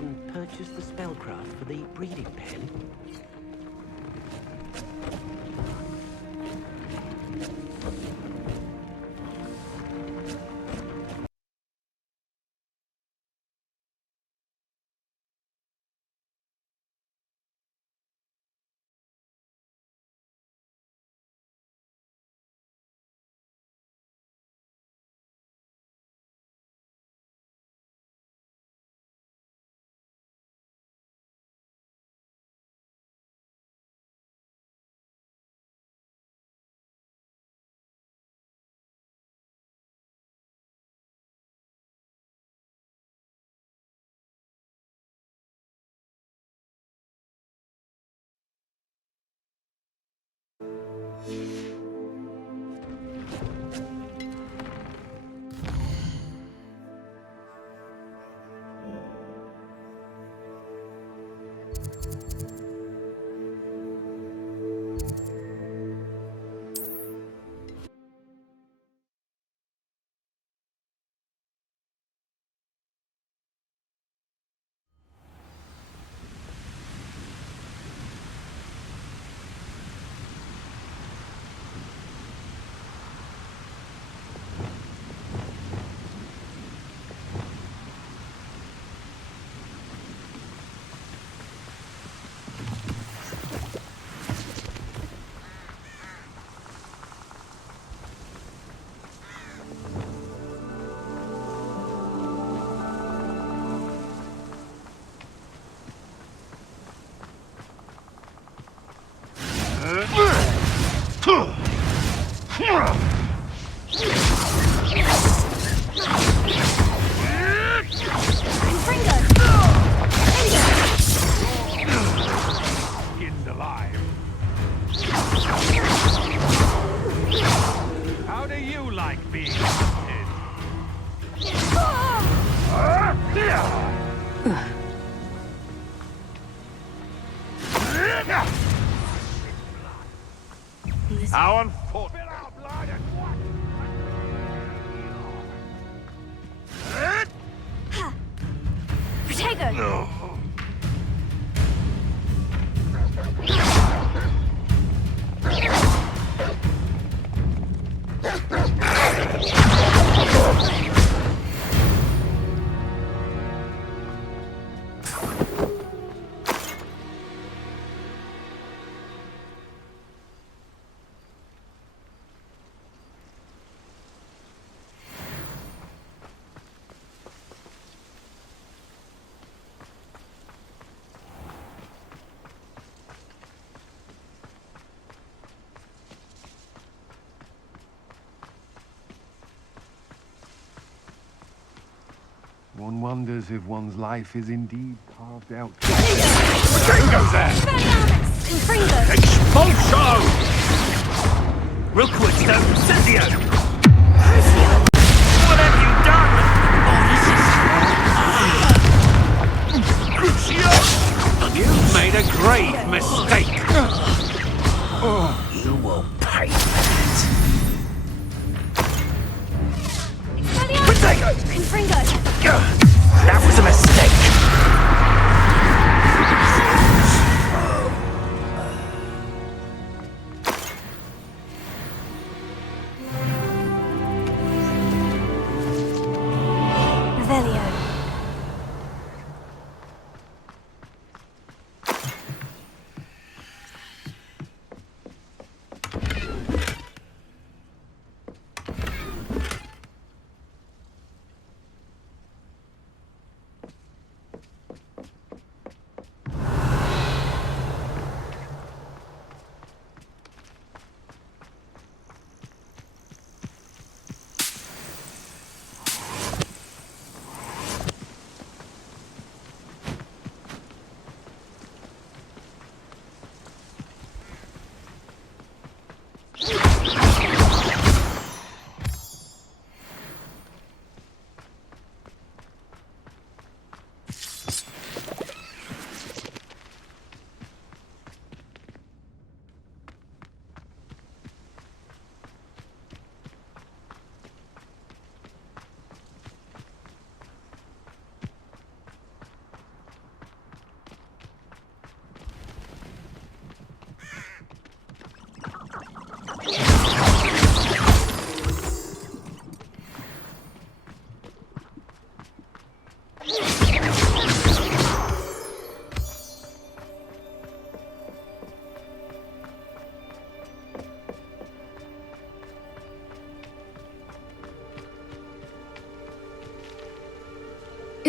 and purchase the spellcraft for the breeding pen? Skinned alive. How do you like being hunted? How unfortunate. Protego! No. One wonders if one's life is indeed carved out. Go there! Expulso! Real quick, Stone. Cynthia! What have you done? Oh, this is... Crucio! You've made a grave mistake. You will pay for that. Confringo! That was a mistake. Revelio.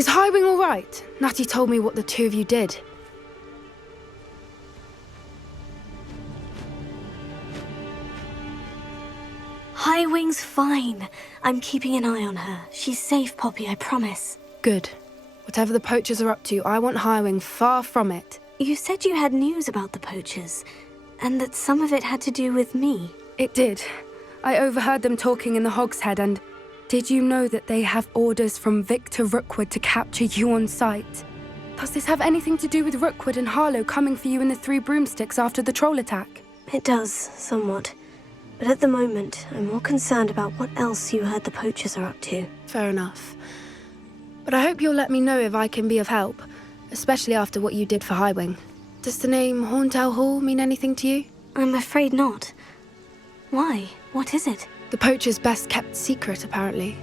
Is Highwing all right? Natty told me what the two of you did. Highwing's fine. I'm keeping an eye on her. She's safe, Poppy, I promise. Good. Whatever the poachers are up to, I want Highwing far from it. You said you had news about the poachers, and that some of it had to do with me. It did. I overheard them talking in the Hogshead, and did you know that they have orders from Victor Rookwood to capture you on sight? Does this have anything to do with Rookwood and Harlow coming for you in the Three Broomsticks after the troll attack? It does, somewhat. But at the moment, I'm more concerned about what else you heard the poachers are up to. Fair enough. But I hope you'll let me know if I can be of help, especially after what you did for Highwing. Does the name Horntail Hall mean anything to you? I'm afraid not. Why? What is it? The poachers' best-kept secret, apparently.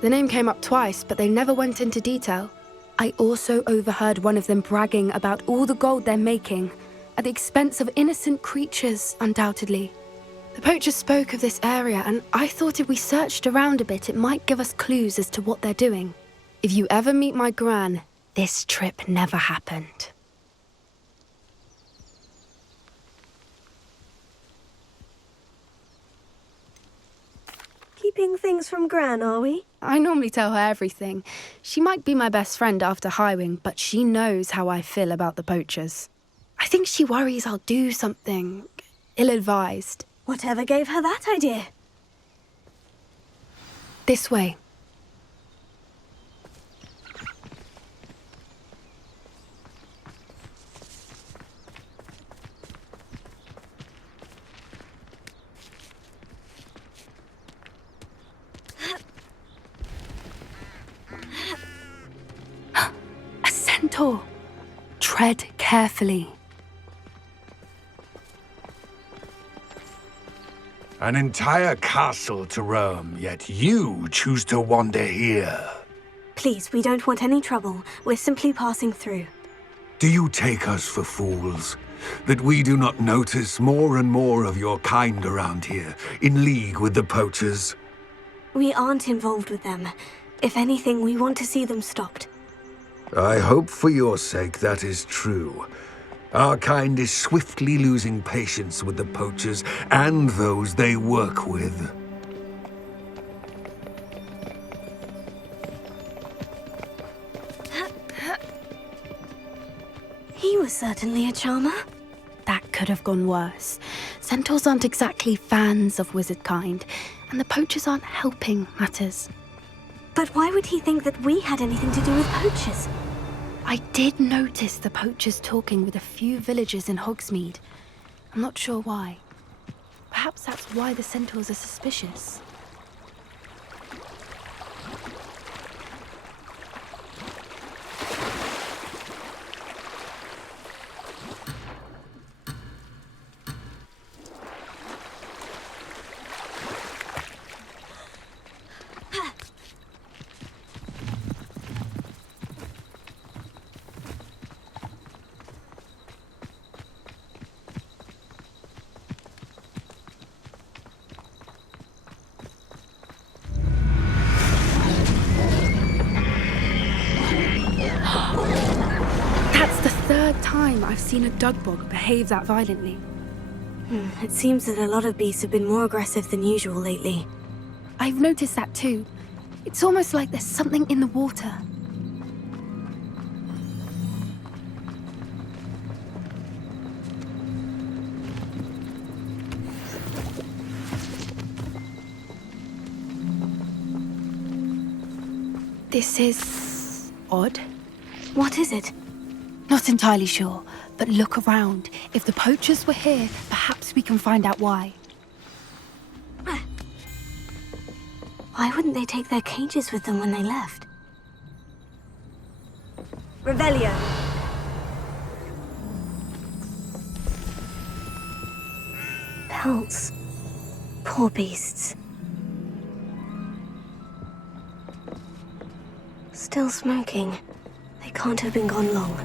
The name came up twice, but they never went into detail. I also overheard one of them bragging about all the gold they're making, at the expense of innocent creatures, undoubtedly. The poachers spoke of this area, and I thought if we searched around a bit, it might give us clues as to what they're doing. If you ever meet my Gran, this trip never happened. Keeping things from Gran, are we? I normally tell her everything. She might be my best friend after Highwing, but she knows how I feel about the poachers. I think she worries I'll do something ill-advised. Whatever gave her that idea? This way. A centaur. Tread carefully. An entire castle to roam, yet you choose to wander here. Please, we don't want any trouble. We're simply passing through. Do you take us for fools? That we do not notice more and more of your kind around here, in league with the poachers? We aren't involved with them. If anything, we want to see them stopped. I hope for your sake that is true. Our kind is swiftly losing patience with the poachers and those they work with. He was certainly a charmer. That could have gone worse. Centaurs aren't exactly fans of wizard kind, and the poachers aren't helping matters. But why would he think that we had anything to do with poachers? I did notice the poachers talking with a few villagers in Hogsmeade. I'm not sure why. Perhaps that's why the centaurs are suspicious. Time I've seen a dugbog behave that violently. It seems that a lot of beasts have been more aggressive than usual lately. I've noticed that too. It's almost like there's something in the water. This is odd. What is it? Not entirely sure, but look around. If the poachers were here, perhaps we can find out why. Why wouldn't they take their cages with them when they left? Revelio. Pelts. Poor beasts. Still smoking. They can't have been gone long.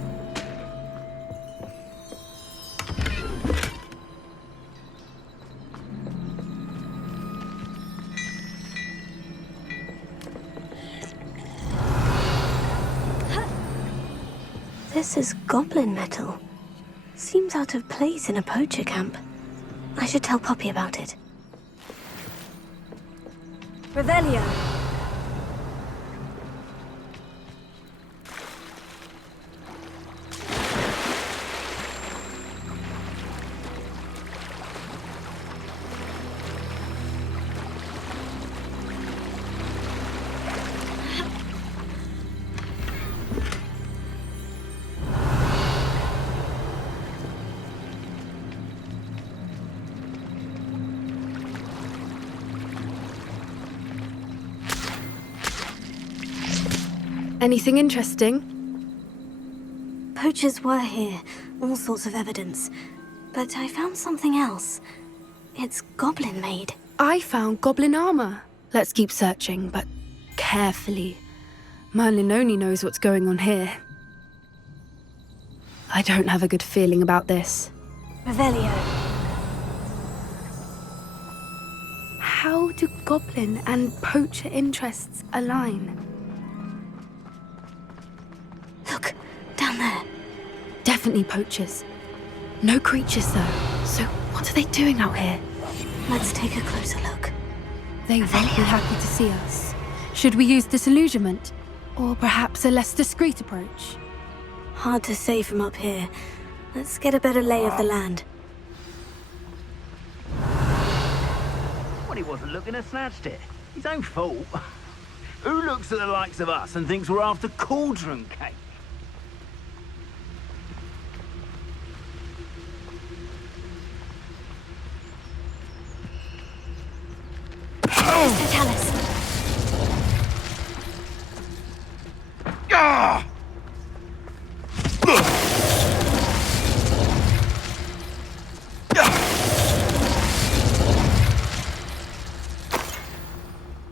This is goblin metal. Seems out of place in a poacher camp. I should tell Poppy about it. Revelio! Anything interesting? Poachers were here, all sorts of evidence. But I found something else. It's goblin-made. I found goblin armor. Let's keep searching, but carefully. Merlin only knows what's going on here. I don't have a good feeling about this. Revelio. How do goblin and poacher interests align? Look, down there. Definitely poachers. No creatures, though. So what are they doing out here? Let's take a closer look. They won't be happy to see us. Should we use disillusionment? Or perhaps a less discreet approach? Hard to say from up here. Let's get a better lay of the land. Well, he wasn't looking and snatched it. His own fault. Who looks at the likes of us and thinks we're after cauldron cake? Mr. Tallis.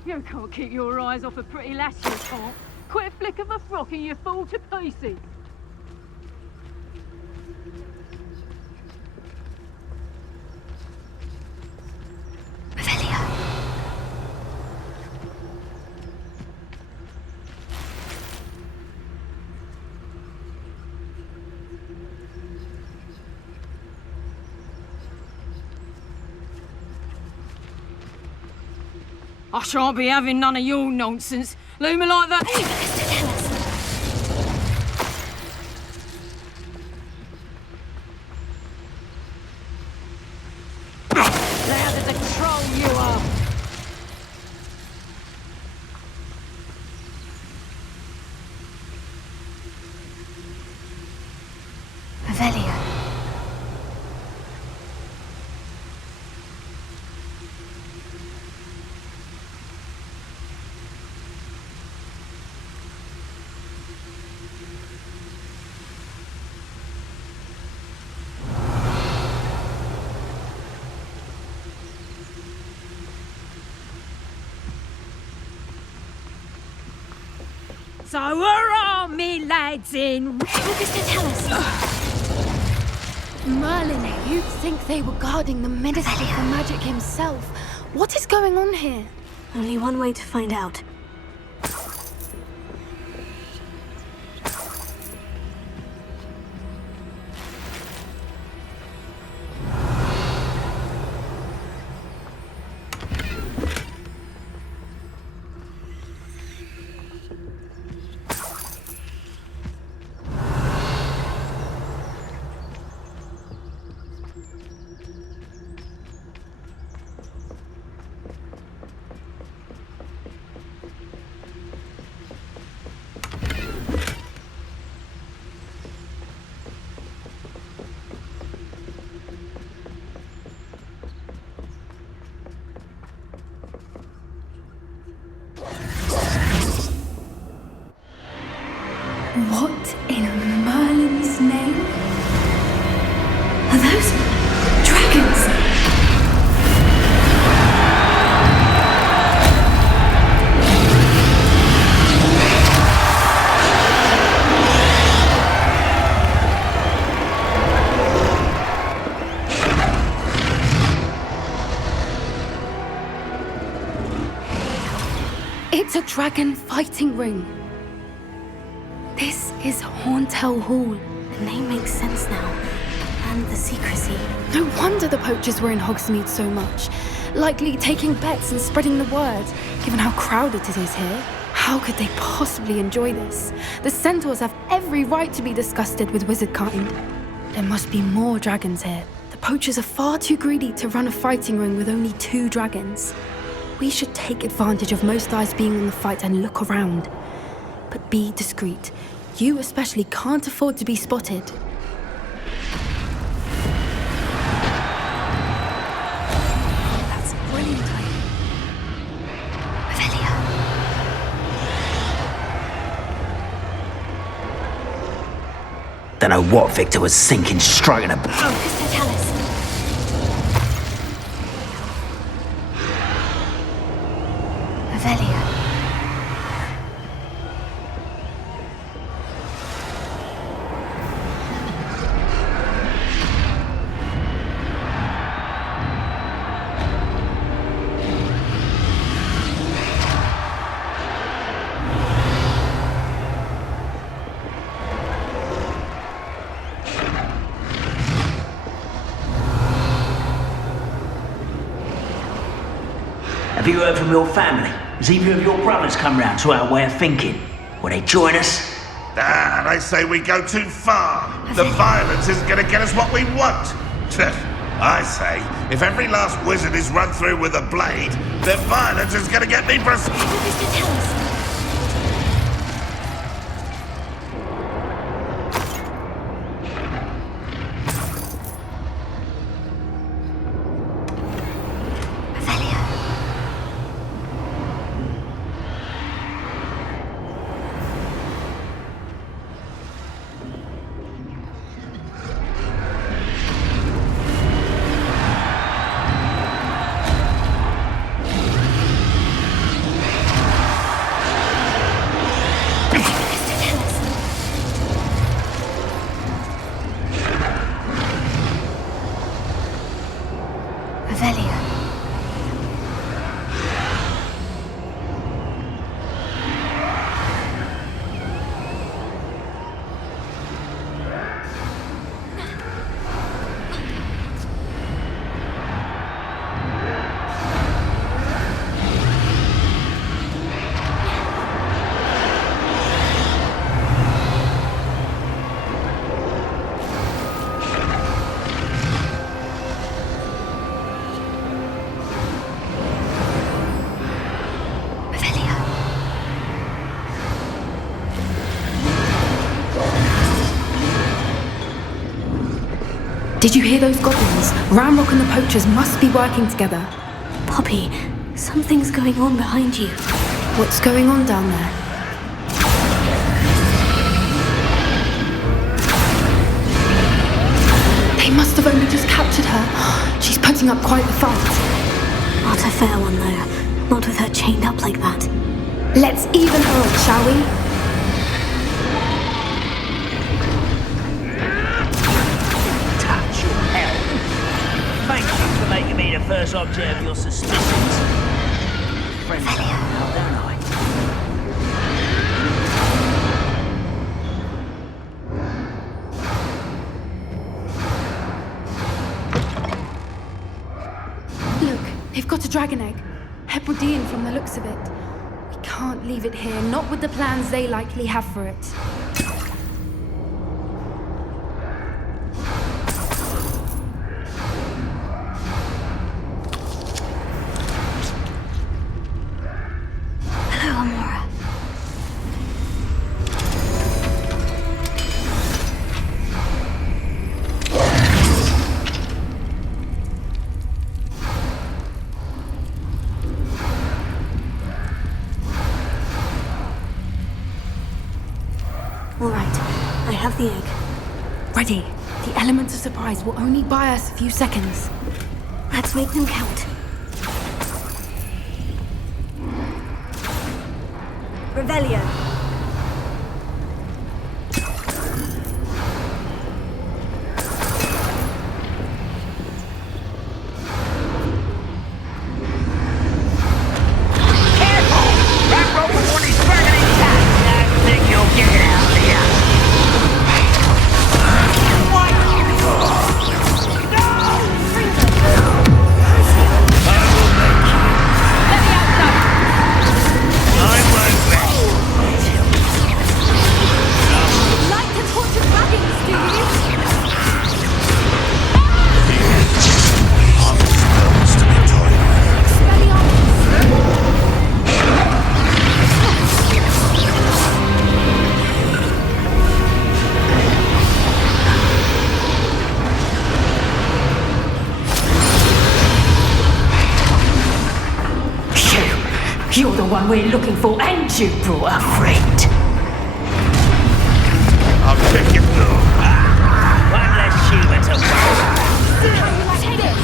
You can't keep your eyes off a pretty lass, you can't. Quick flick of a frock and you fall to pieces. Revelio. I shan't be having none of your nonsense. Looming like that. Mr. Tallis. Loud as a troll you are. Revelio. So hurrah, me lads in. Mr. Tallis. Merlin, you'd think they were guarding the Minister for Magic himself. What is going on here? Only one way to find out. What in Merlin's name? Are those dragons? It's a dragon fighting ring. This is Horntail Hall. The name makes sense now. And the secrecy. No wonder the poachers were in Hogsmeade so much. Likely taking bets and spreading the word, given how crowded it is here. How could they possibly enjoy this? The centaurs have every right to be disgusted with wizard kind. There must be more dragons here. The poachers are far too greedy to run a fighting ring with only 2 dragons. We should take advantage of most eyes being on the fight and look around. But be discreet. You especially can't afford to be spotted. That's brilliant. Revelia. Don't know what Victor was thinking, striking a... Mr. Tallis. Revelia. Have you heard from your family? Has either of your brothers come round to our way of thinking? Will they join us? Ah, they say we go too far. The violence isn't going to get us what we want. I say, if every last wizard is run through with a blade, then violence is going to get me for a... Mr. Tallis. Revelia. Revelia. Did you hear those goblins? Ramrock and the poachers must be working together. Poppy, something's going on behind you. What's going on down there? They must have only just captured her. She's putting up quite the fight. Not a fair one, though. Not with her chained up like that. Let's even her up, shall we? Thank you for making me the first object of your suspicions. Friends now, don't I? Look, they've got a dragon egg. Hebridean from the looks of it. We can't leave it here, not with the plans they likely have for it. Hello, Amora. All right, I have the egg. Ready. The element of surprise will only buy us a few seconds. Let's make them count. Revelio. You're the one we're looking for, and you brought a friend. I'll take it through. One less human to worry. Take it!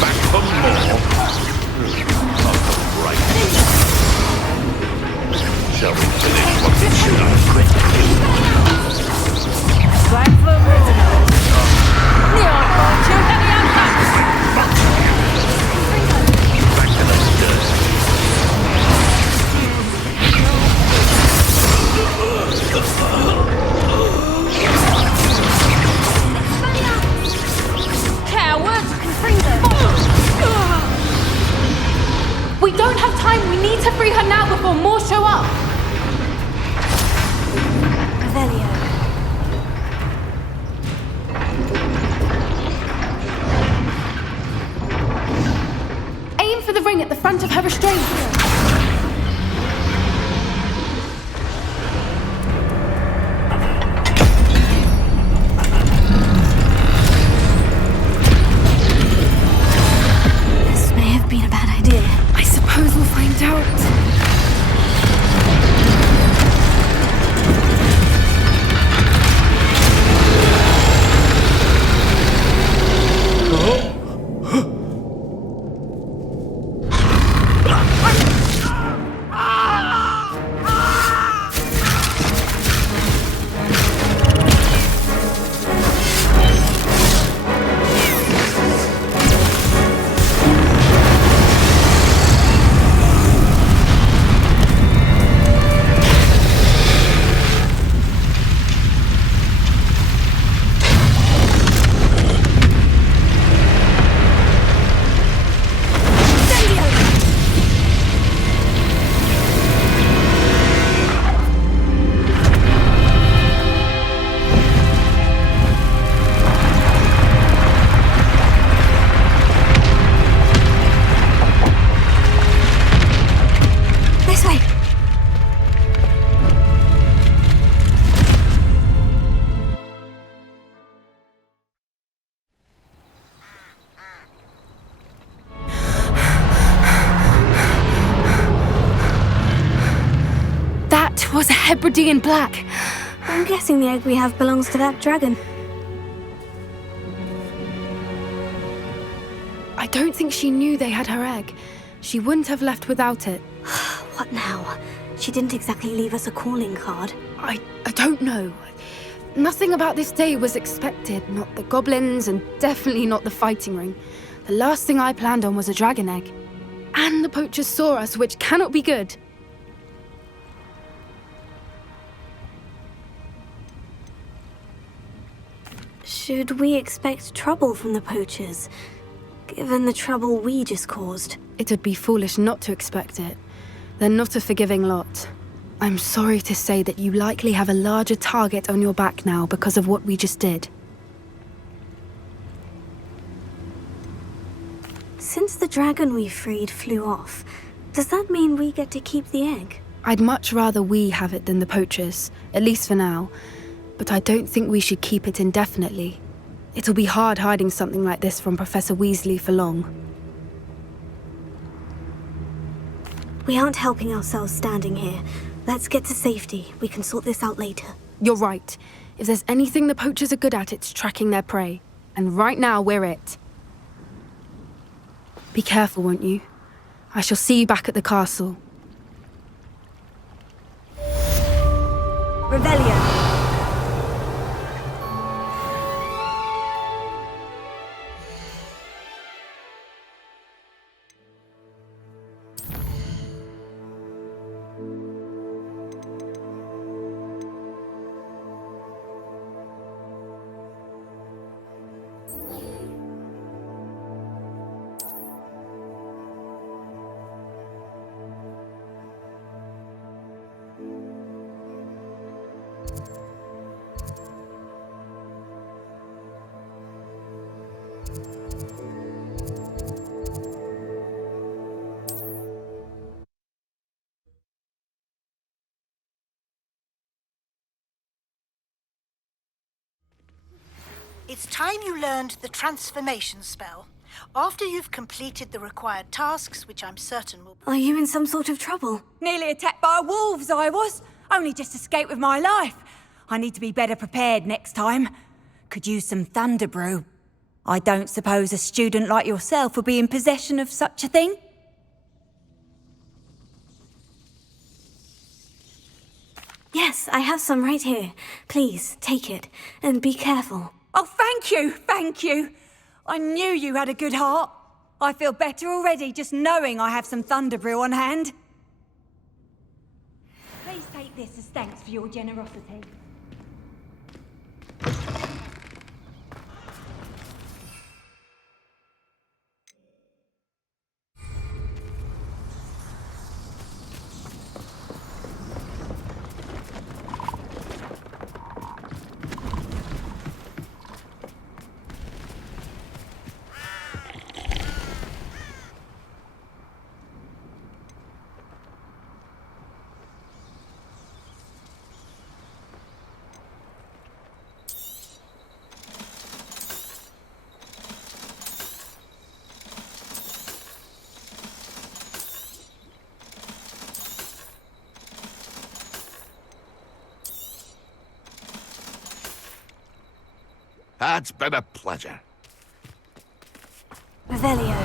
Back for more. Right. Shall we finish what we should have quit? Back for more. Yeah, won't you? Let me Back to the dirt. Cowards! Bring them! We don't have time. We need to free her now before more show up. Revelio. Aim for the ring at the front of her restraint. This may have been a bad idea. I suppose we'll find out. This way. That was a Hebridean black. I'm guessing the egg we have belongs to that dragon. I don't think she knew they had her egg. She wouldn't have left without it. What now? She didn't exactly leave us a calling card. I don't know. Nothing about this day was expected. Not the goblins, and definitely not the fighting ring. The last thing I planned on was a dragon egg. And the poachers saw us, which cannot be good. Should we expect trouble from the poachers, given the trouble we just caused? It would be foolish not to expect it. They're not a forgiving lot. I'm sorry to say that you likely have a larger target on your back now because of what we just did. Since the dragon we freed flew off, does that mean we get to keep the egg? I'd much rather we have it than the poachers, at least for now. But I don't think we should keep it indefinitely. It'll be hard hiding something like this from Professor Weasley for long. We aren't helping ourselves standing here. Let's get to safety. We can sort this out later. You're right. If there's anything the poachers are good at, it's tracking their prey. And right now, we're it. Be careful, won't you? I shall see you back at the castle. Revelio. It's time you learned the transformation spell. After you've completed the required tasks, which I'm certain will... Are you in some sort of trouble? Nearly attacked by wolves, I was. Only just escaped with my life. I need to be better prepared next time. Could use some thunder brew. I don't suppose a student like yourself would be in possession of such a thing? Yes, I have some right here. Please, take it, and be careful. Oh, thank you. I knew you had a good heart. I feel better already just knowing I have some thunder brew on hand. Please take this as thanks for your generosity. It's been a pleasure. Revelio.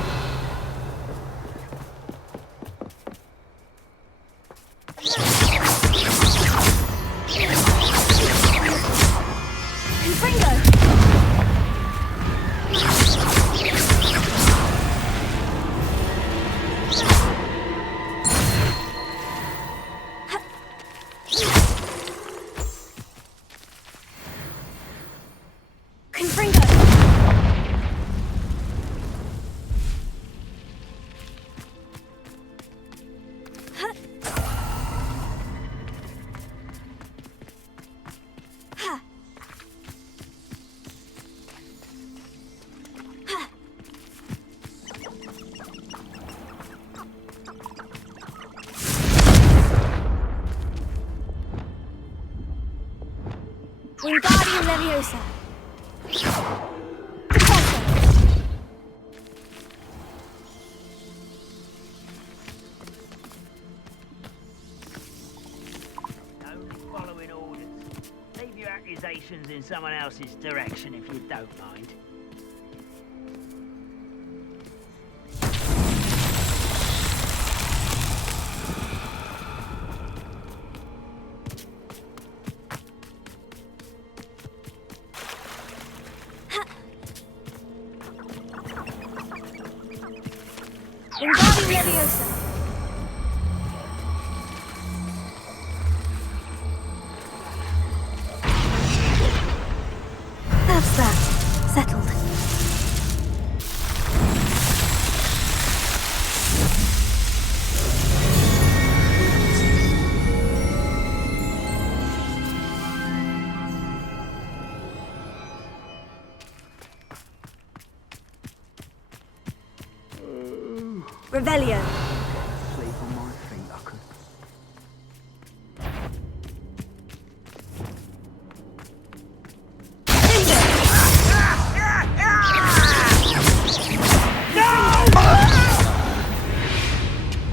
Confringo! Wingardium Leviosa. Only following orders. Leave your accusations in someone else's direction if you don't mind. Wingardium Leviosa. That's that. Settled. Revelio. Sleep on my feet, I could.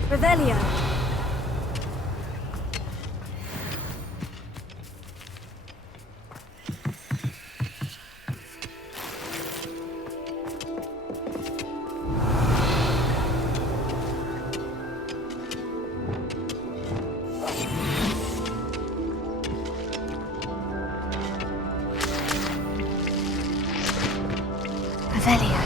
Revelio. Revelio.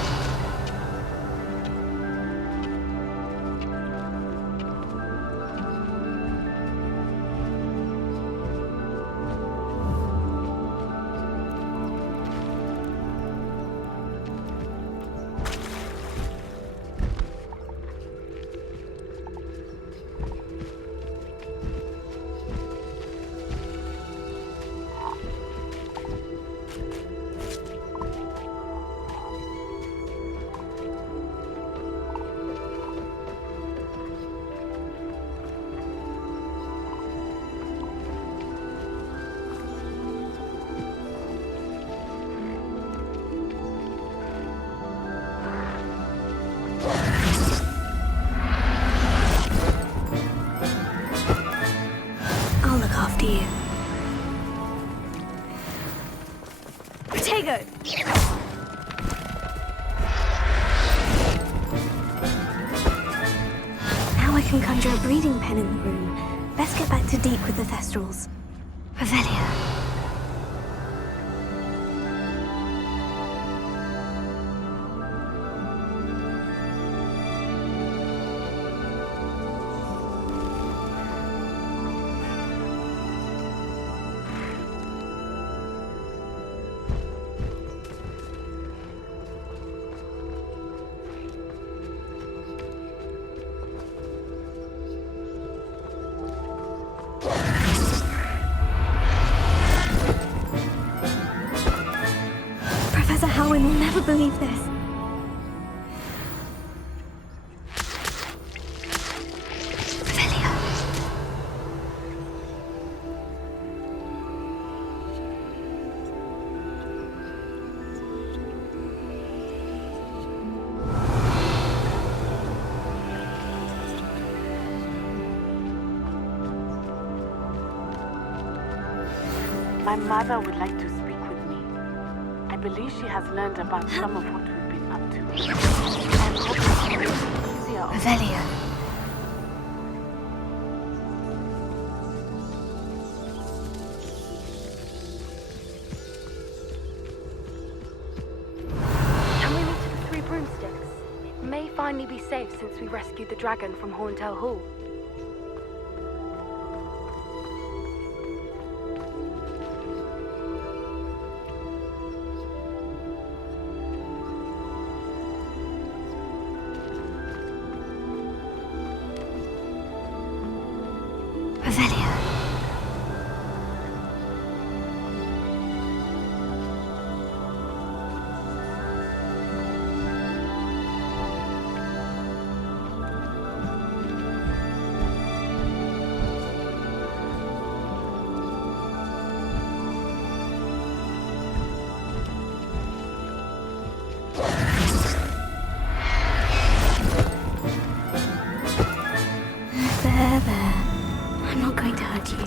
after you. Protego! Now I can conjure a breeding pen in the room. Best get back to Deke with the Thestrals. Revelia. Howin will never believe this. Revelia. My mother would like to speak with me. I believe she has learned about some of what we've been up to. I'm hoping to make it easier on Revelia. Can we meet at the Three Broomsticks? It may finally be safe since we rescued the dragon from Horntail Hall. Revelia. There. I'm not going to hurt you.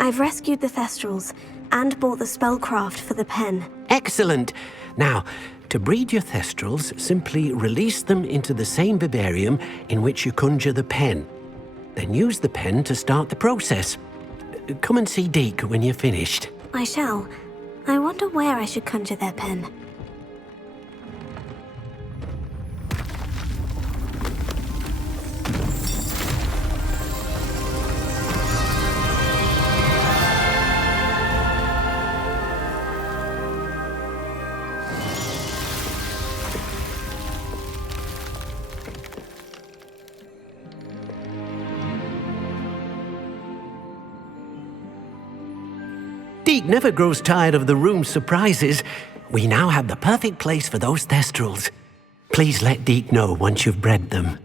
I've rescued the Thestrals and bought the spellcraft for the pen. Excellent! Now, to breed your Thestrals, simply release them into the same vivarium in which you conjure the pen. Then use the pen to start the process. Come and see Deke when you're finished. I shall. I wonder where I should conjure their pen. Deke never grows tired of the room's surprises. We now have the perfect place for those Thestrals. Please let Deke know once you've bred them.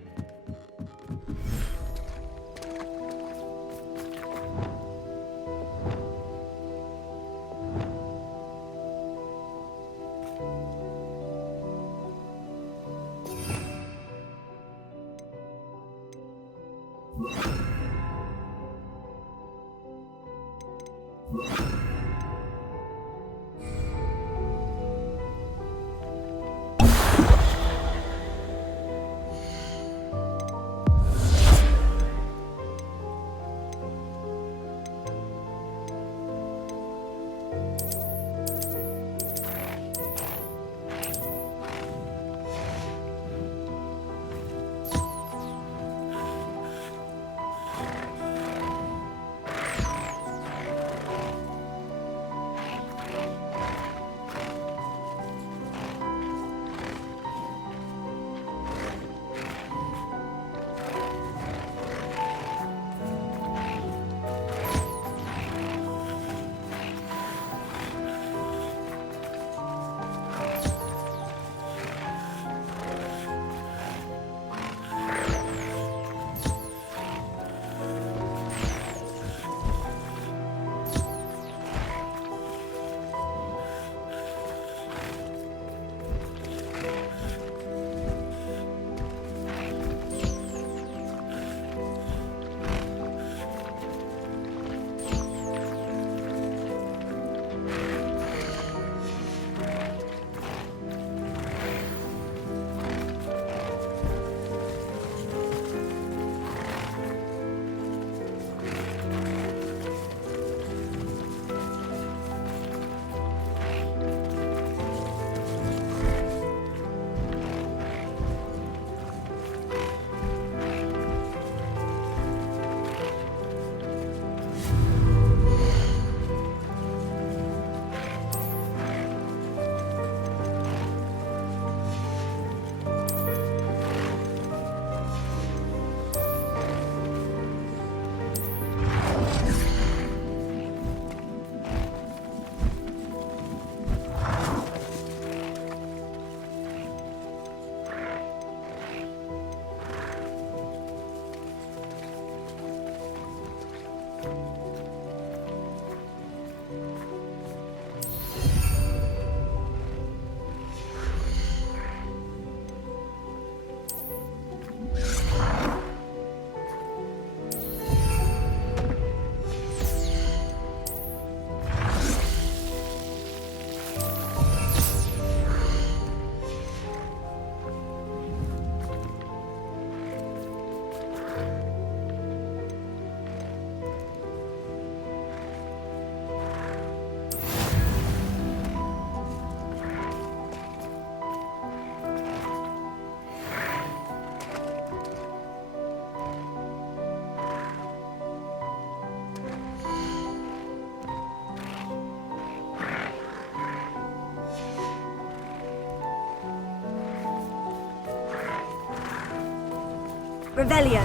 Revelio.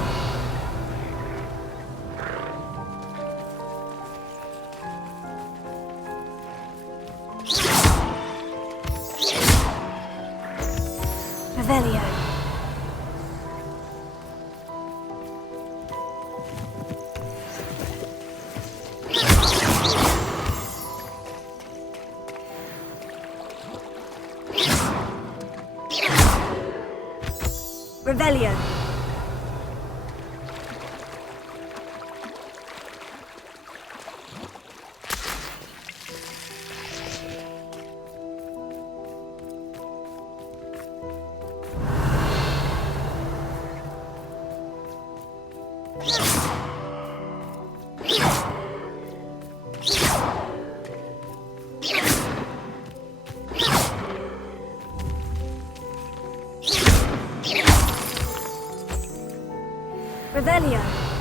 Revelio. Revelio. Revelio.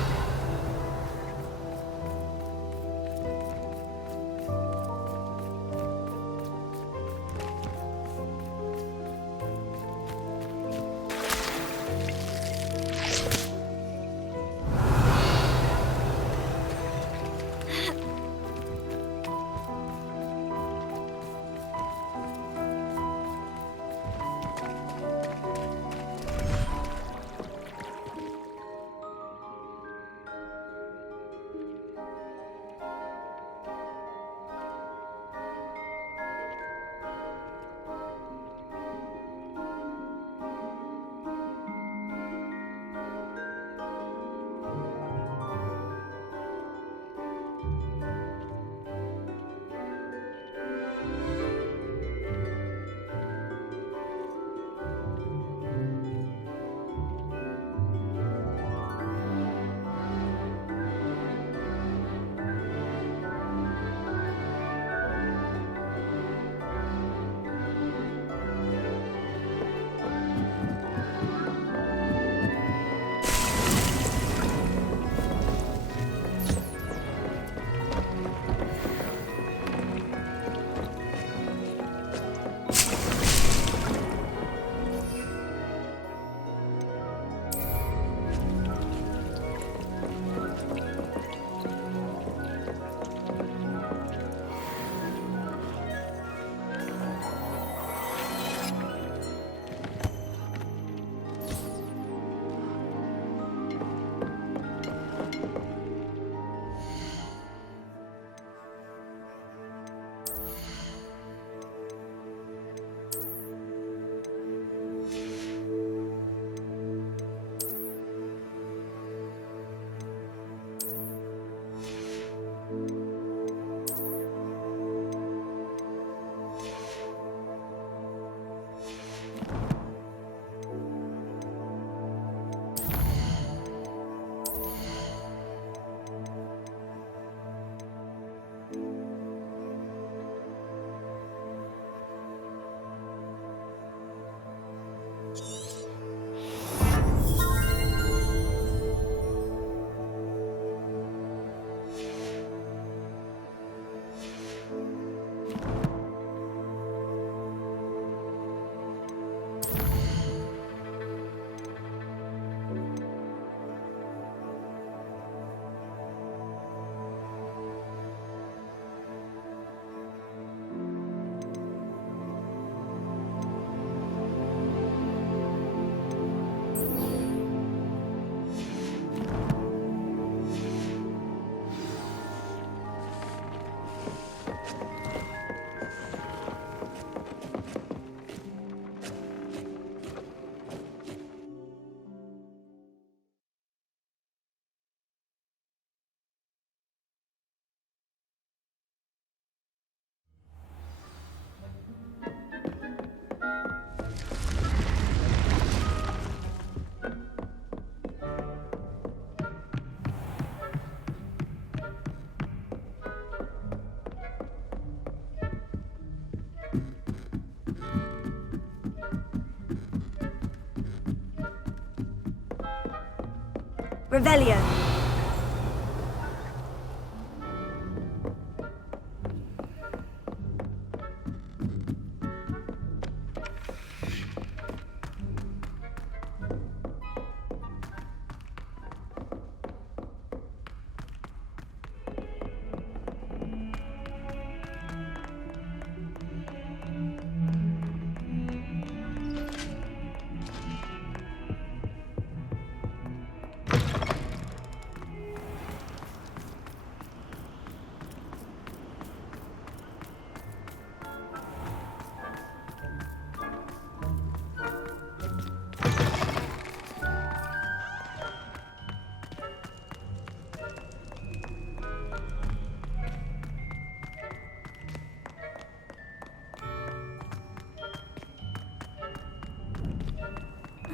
Revelio.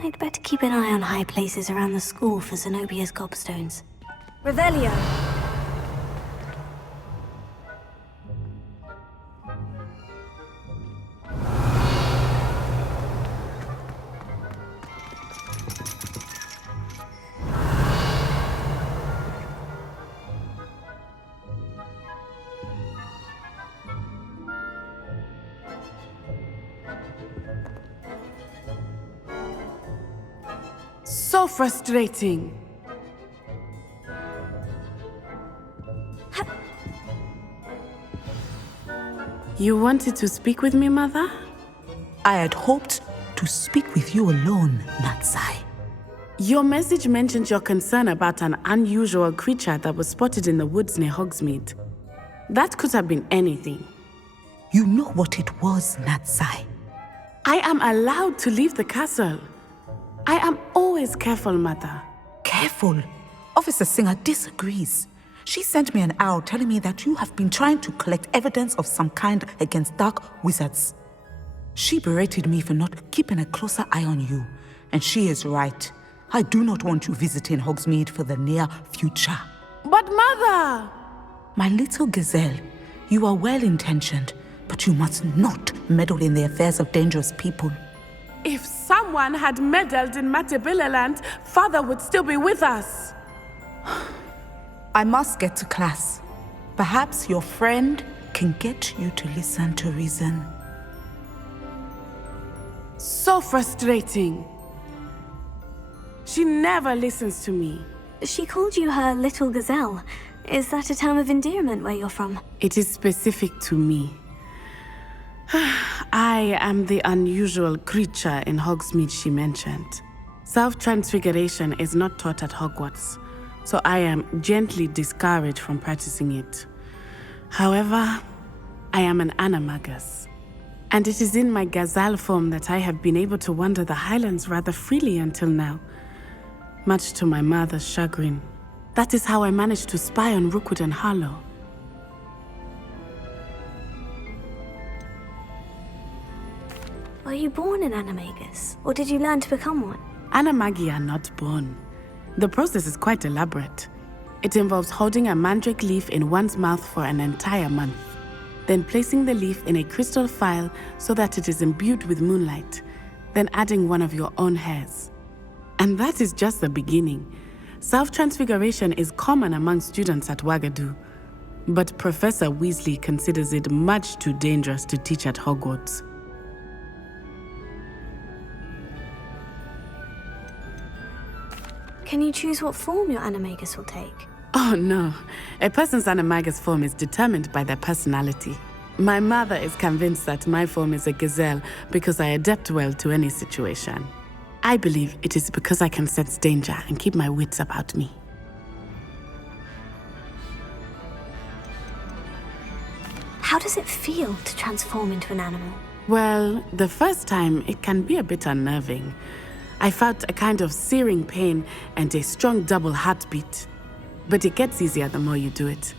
I'd better keep an eye on high places around the school for Zenobia's gobstones. Revelio! So frustrating. You wanted to speak with me, Mother? I had hoped to speak with you alone, Natsai. Your message mentioned your concern about an unusual creature that was spotted in the woods near Hogsmeade. That could have been anything. You know what it was, Natsai. I am allowed to leave the castle. I am always careful, Mother. Careful? Officer Singer disagrees. She sent me an owl telling me that you have been trying to collect evidence of some kind against dark wizards. She berated me for not keeping a closer eye on you, and she is right. I do not want you visiting Hogsmeade for the near future. But Mother! My little gazelle, you are well-intentioned, but you must not meddle in the affairs of dangerous people. If someone had meddled in Matabeleland, Father would still be with us. I must get to class. Perhaps your friend can get you to listen to reason. So frustrating. She never listens to me. She called you her little gazelle. Is that a term of endearment where you're from? It is specific to me. I am the unusual creature in Hogsmeade she mentioned. Self-transfiguration is not taught at Hogwarts, so I am gently discouraged from practicing it. However, I am an animagus, and it is in my gazelle form that I have been able to wander the Highlands rather freely until now, much to my mother's chagrin. That is how I managed to spy on Rookwood and Harlow. Were you born an animagus, or did you learn to become one? Animagi are not born. The process is quite elaborate. It involves holding a mandrake leaf in one's mouth for an entire month, then placing the leaf in a crystal phial so that it is imbued with moonlight, then adding one of your own hairs. And that is just the beginning. Self-transfiguration is common among students at Wagadu, but Professor Weasley considers it much too dangerous to teach at Hogwarts. Can you choose what form your animagus will take? Oh no, a person's animagus form is determined by their personality. My mother is convinced that my form is a gazelle because I adapt well to any situation. I believe it is because I can sense danger and keep my wits about me. How does it feel to transform into an animal? Well, the first time it can be a bit unnerving. I felt a kind of searing pain and a strong double heartbeat. But it gets easier the more you do it.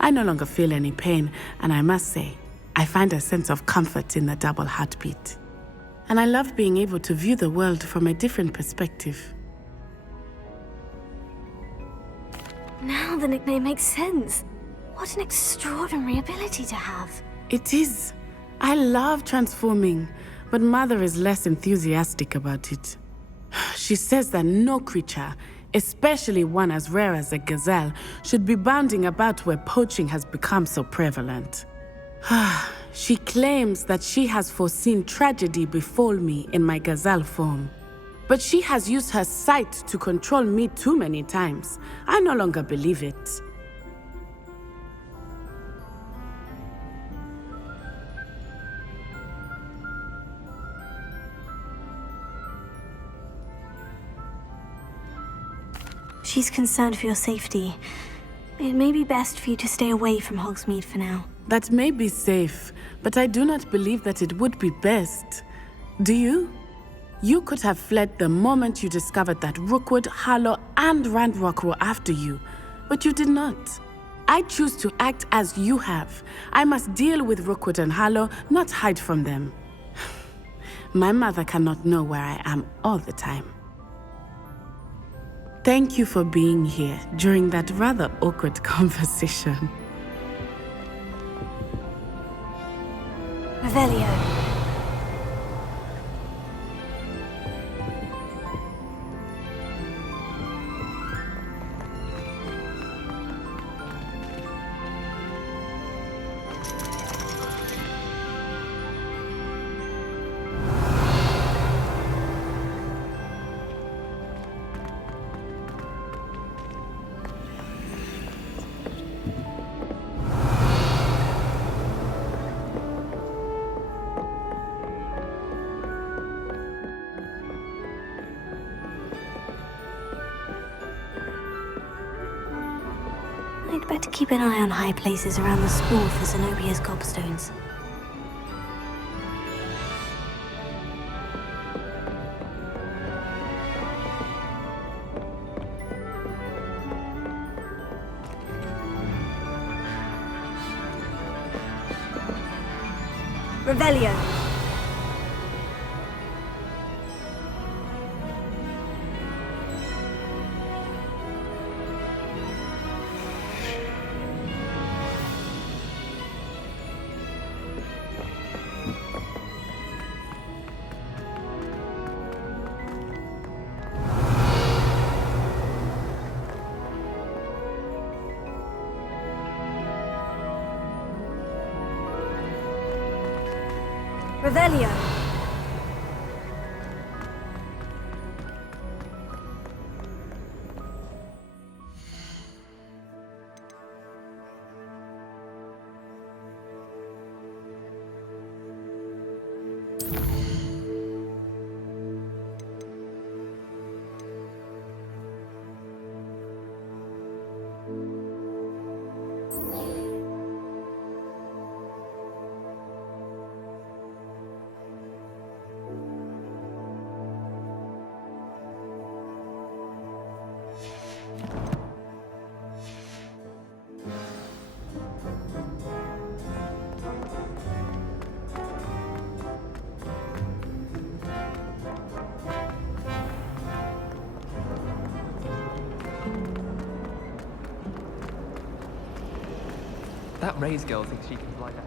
I no longer feel any pain, and I must say, I find a sense of comfort in the double heartbeat. And I love being able to view the world from a different perspective. Now the nickname makes sense. What an extraordinary ability to have. It is. I love transforming, but Mother is less enthusiastic about it. She says that no creature, especially one as rare as a gazelle, should be bounding about where poaching has become so prevalent. She claims that she has foreseen tragedy befall me in my gazelle form. But she has used her sight to control me too many times. I no longer believe it. She's concerned for your safety. It may be best for you to stay away from Hogsmeade for now. That may be safe, but I do not believe that it would be best. Do you? You could have fled the moment you discovered that Rookwood, Harlow, and Ranrock were after you, but you did not. I choose to act as you have. I must deal with Rookwood and Harlow, not hide from them. My mother cannot know where I am all the time. Thank you for being here during that rather awkward conversation. Revelio. I'd better keep an eye on high places around the school for Zenobia's gobstones. Revelio. Revelio. That Ray's girl thinks she can fly down.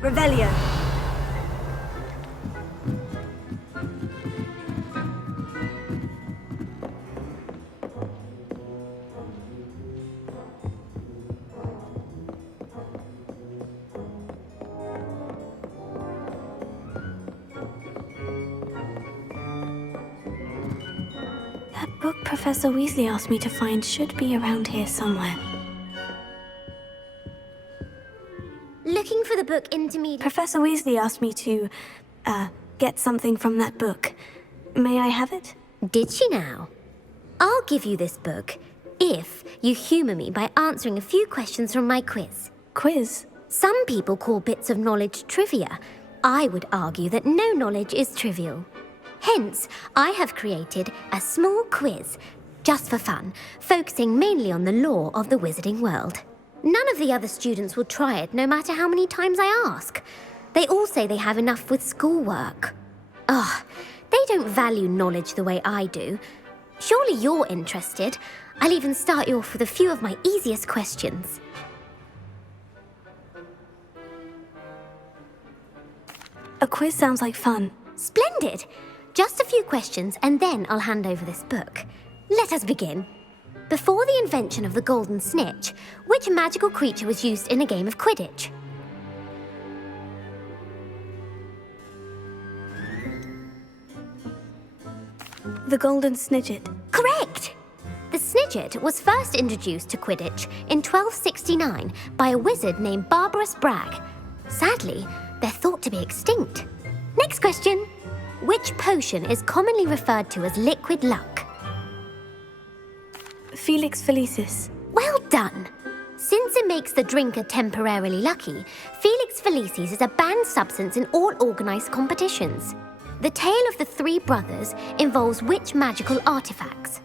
Revelio. That book Professor Weasley asked me to find should be around here somewhere. Looking for the book Intermediate... Professor Weasley asked me to, get something from that book. May I have it? Did she now? I'll give you this book if you humour me by answering a few questions from my quiz. Quiz? Some people call bits of knowledge trivia. I would argue that no knowledge is trivial. Hence, I have created a small quiz, just for fun, focusing mainly on the lore of the wizarding world. None of the other students will try it, no matter how many times I ask. They all say they have enough with schoolwork. Ugh, they don't value knowledge the way I do. Surely you're interested. I'll even start you off with a few of my easiest questions. A quiz sounds like fun. Splendid! Just a few questions, and then I'll hand over this book. Let us begin. Before the invention of the golden snitch, which magical creature was used in a game of Quidditch? The golden snidget. Correct! The snidget was first introduced to Quidditch in 1269 by a wizard named Barbarous Bragg. Sadly, they're thought to be extinct. Next question. Which potion is commonly referred to as liquid luck? Felix Felicis. Well done! Since it makes the drinker temporarily lucky, Felix Felicis is a banned substance in all organised competitions. The tale of the three brothers involves which magical artifacts?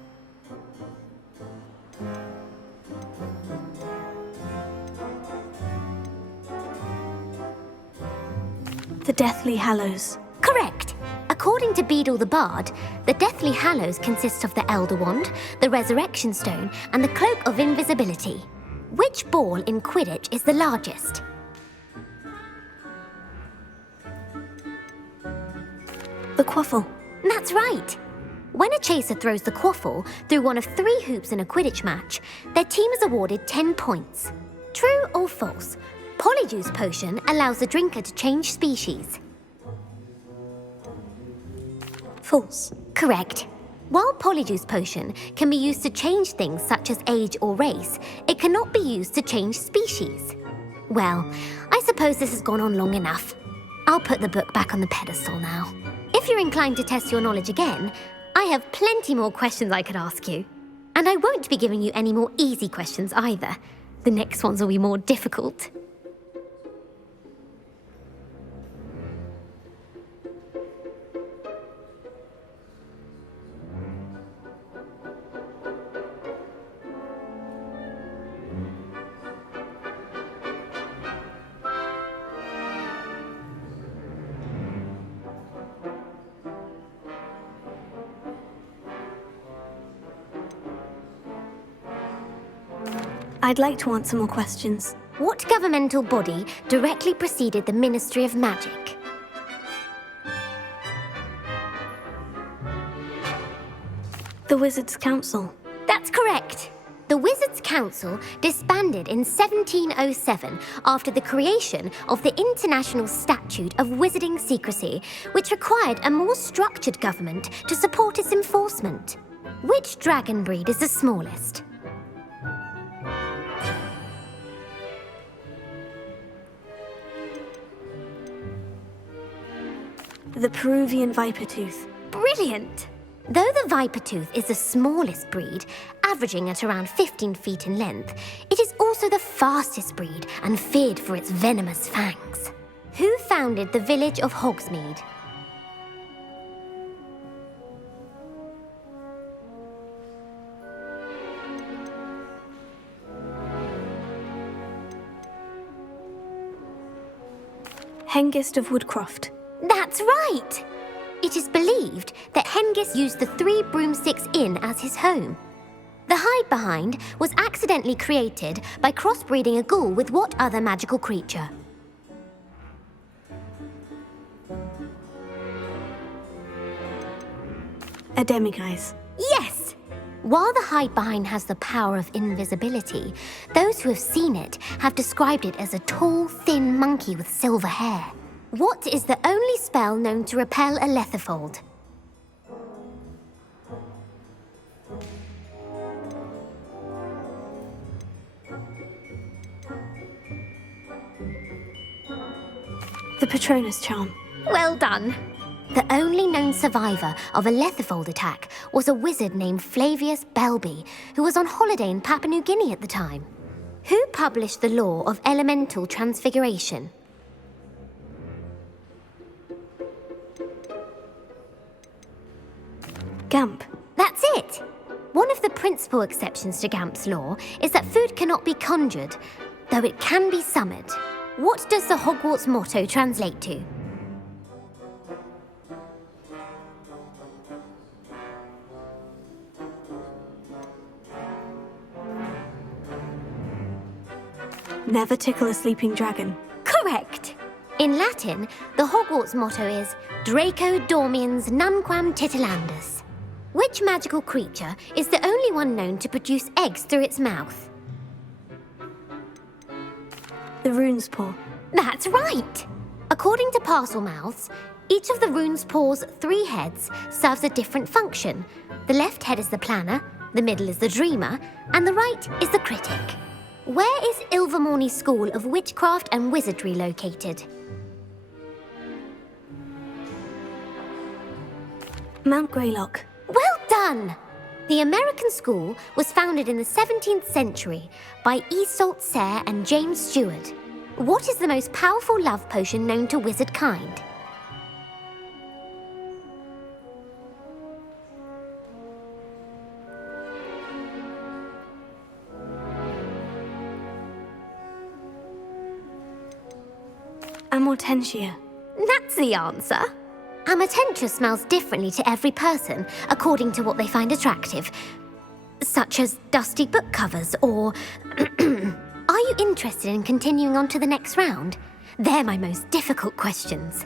The Deathly Hallows. Correct. According to Beadle the Bard, the Deathly Hallows consists of the Elder Wand, the Resurrection Stone, and the Cloak of Invisibility. Which ball in Quidditch is the largest? The Quaffle. That's right. When a chaser throws the quaffle through one of 3 hoops in a Quidditch match, their team is awarded 10 points. True or false? Polyjuice Potion allows the drinker to change species. False. Correct. While Polyjuice Potion can be used to change things such as age or race, it cannot be used to change species. Well, I suppose this has gone on long enough. I'll put the book back on the pedestal now. If you're inclined to test your knowledge again, I have plenty more questions I could ask you. And I won't be giving you any more easy questions either. The next ones will be more difficult. I'd like to answer more questions. What governmental body directly preceded the Ministry of Magic? The Wizards' Council. That's correct. The Wizards' Council disbanded in 1707 after the creation of the International Statute of Wizarding Secrecy, which required a more structured government to support its enforcement. Which dragon breed is the smallest? The Peruvian Vipertooth. Brilliant! Though the Vipertooth is the smallest breed, averaging at around 15 feet in length, it is also the fastest breed and feared for its venomous fangs. Who founded the village of Hogsmeade? Hengist of Woodcroft. That's right! It is believed that Hengist used the 3 Broomsticks Inn as his home. The hide-behind was accidentally created by crossbreeding a ghoul with what other magical creature? A demiguise. Yes! While the hide-behind has the power of invisibility, those who have seen it have described it as a tall, thin monkey with silver hair. What is the only spell known to repel a letherfold? The Patronus Charm. Well done. The only known survivor of a letherfold attack was a wizard named Flavius Belby, who was on holiday in Papua New Guinea at the time. Who published the law of elemental transfiguration? Gamp. That's it! One of the principal exceptions to Gamp's law is that food cannot be conjured, though it can be summoned. What does the Hogwarts motto translate to? Never tickle a sleeping dragon. Correct! In Latin, the Hogwarts motto is Draco Dormiens Nunquam Titilandus. Which magical creature is the only one known to produce eggs through its mouth? The Rune's Paw. That's right! According to Parselmouths, each of the Rune's Paw's 3 heads serves a different function. The left head is the planner, the middle is the dreamer, and the right is the critic. Where is Ilvermorny School of Witchcraft and Wizardry located? Mount Greylock. Well done! The American school was founded in the 17th century by Iseult Sayre and James Stewart. What is the most powerful love potion known to wizard kind? Amortentia. That's the answer. Amortentia smells differently to every person, according to what they find attractive. Such as dusty book covers, or... Are you interested in continuing on to the next round? They're my most difficult questions.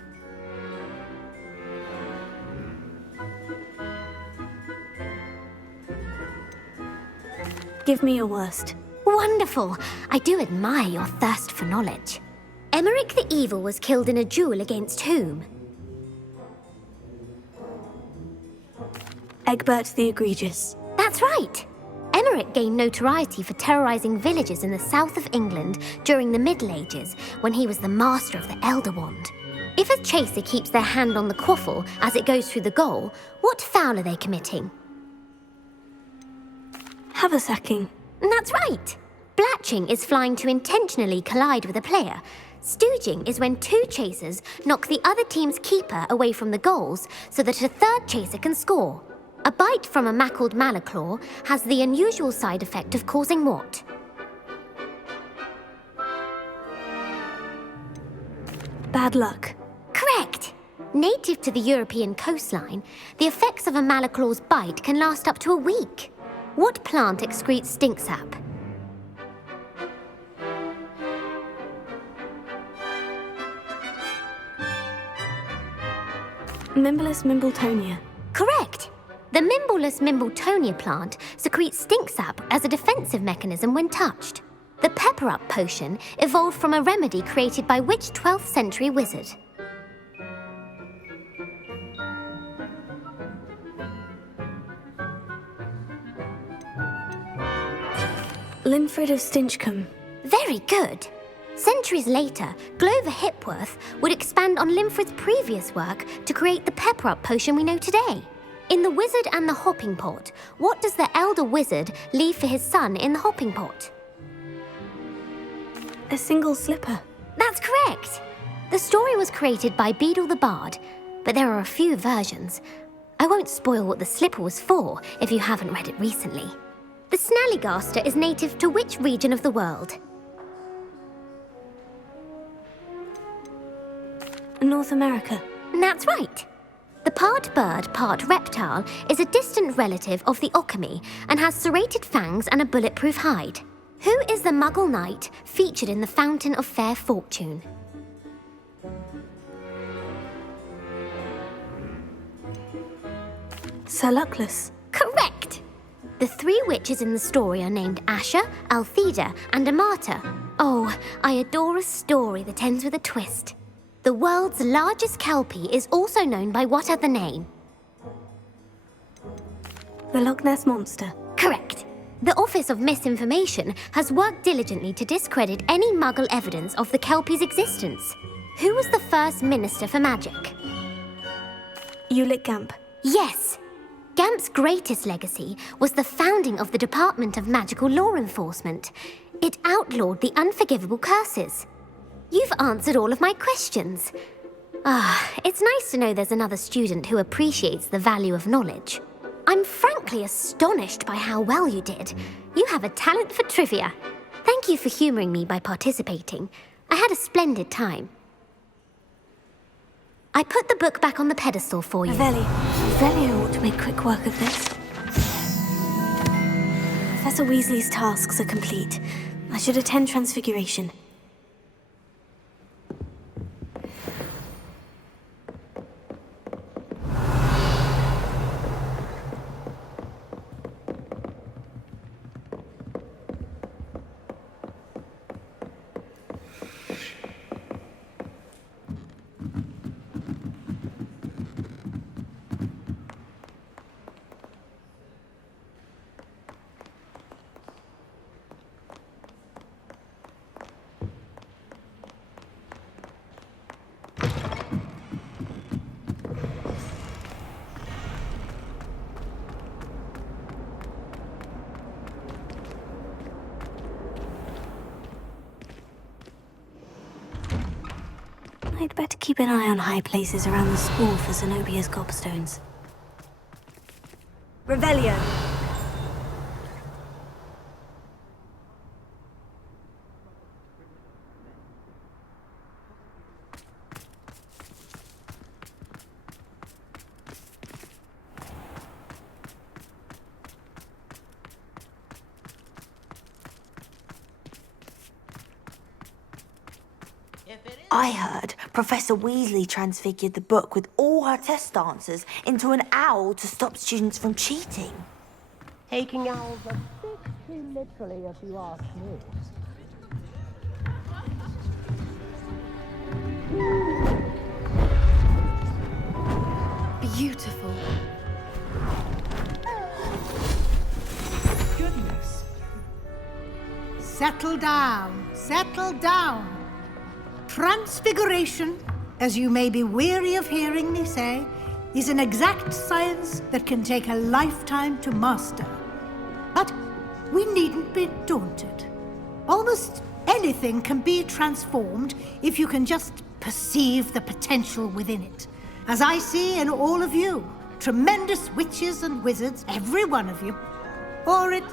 Give me your worst. Wonderful. I do admire your thirst for knowledge. Emmerich the Evil was killed in a duel against whom? Egbert the Egregious. That's right. Emmerich gained notoriety for terrorizing villages in the south of England during the Middle Ages, when he was the master of the Elder Wand. If a chaser keeps their hand on the quaffle as it goes through the goal, what foul are they committing? Haversacking. That's right. Blatching is flying to intentionally collide with a player. Stooging is when two chasers knock the other team's keeper away from the goals so that a third chaser can score. A bite from a mackled malaclaw has the unusual side effect of causing what? Bad luck. Correct! Native to the European coastline, the effects of a malaclaw's bite can last up to a week. What plant excretes stink sap? Mimblus Mimbletonia. Correct! The Mimblus Mimbletonia plant secretes stink sap as a defensive mechanism when touched. The pepper-up potion evolved from a remedy created by which 12th century wizard? Linfred of Stinchcombe. Very good. Centuries later, Glover Hipworth would expand on Linfred's previous work to create the pepper-up potion we know today. In The Wizard and the Hopping Pot, what does the elder wizard leave for his son in the hopping pot? A single slipper. That's correct. The story was created by Beadle the Bard, but there are a few versions. I won't spoil what the slipper was for if you haven't read it recently. The Snallygaster is native to which region of the world? North America. That's right. The part bird, part reptile is a distant relative of the Occamy and has serrated fangs and a bulletproof hide. Who is the Muggle knight featured in the Fountain of Fair Fortune? Sir Luckless. Correct! The three witches in the story are named Asha, Altheda, and Amata. Oh, I adore a story that ends with a twist. The world's largest kelpie is also known by what other name? The Loch Ness Monster. Correct. The Office of Misinformation has worked diligently to discredit any Muggle evidence of the kelpie's existence. Who was the first Minister for Magic? Ulick Gamp. Yes! Gamp's greatest legacy was the founding of the Department of Magical Law Enforcement. It outlawed the unforgivable curses. You've answered all of my questions. It's nice to know there's another student who appreciates the value of knowledge. I'm frankly astonished by how well you did. You have a talent for trivia. Thank you for humouring me by participating. I had a splendid time. I put the book back on the pedestal for you. Revelio ought to make quick work of this. Professor Weasley's tasks are complete. I should attend Transfiguration. I'd better keep an eye on high places around the school for Zenobia's gobstones. Revelio! I heard Professor Weasley transfigured the book with all her test answers into an owl to stop students from cheating. Taking owls a bit too literally, if you ask me. Beautiful. Goodness. Settle down. Settle down. Transfiguration, as you may be weary of hearing me say, is an exact science that can take a lifetime to master. But we needn't be daunted. Almost anything can be transformed if you can just perceive the potential within it. As I see in all of you, tremendous witches and wizards, every one of you. Or it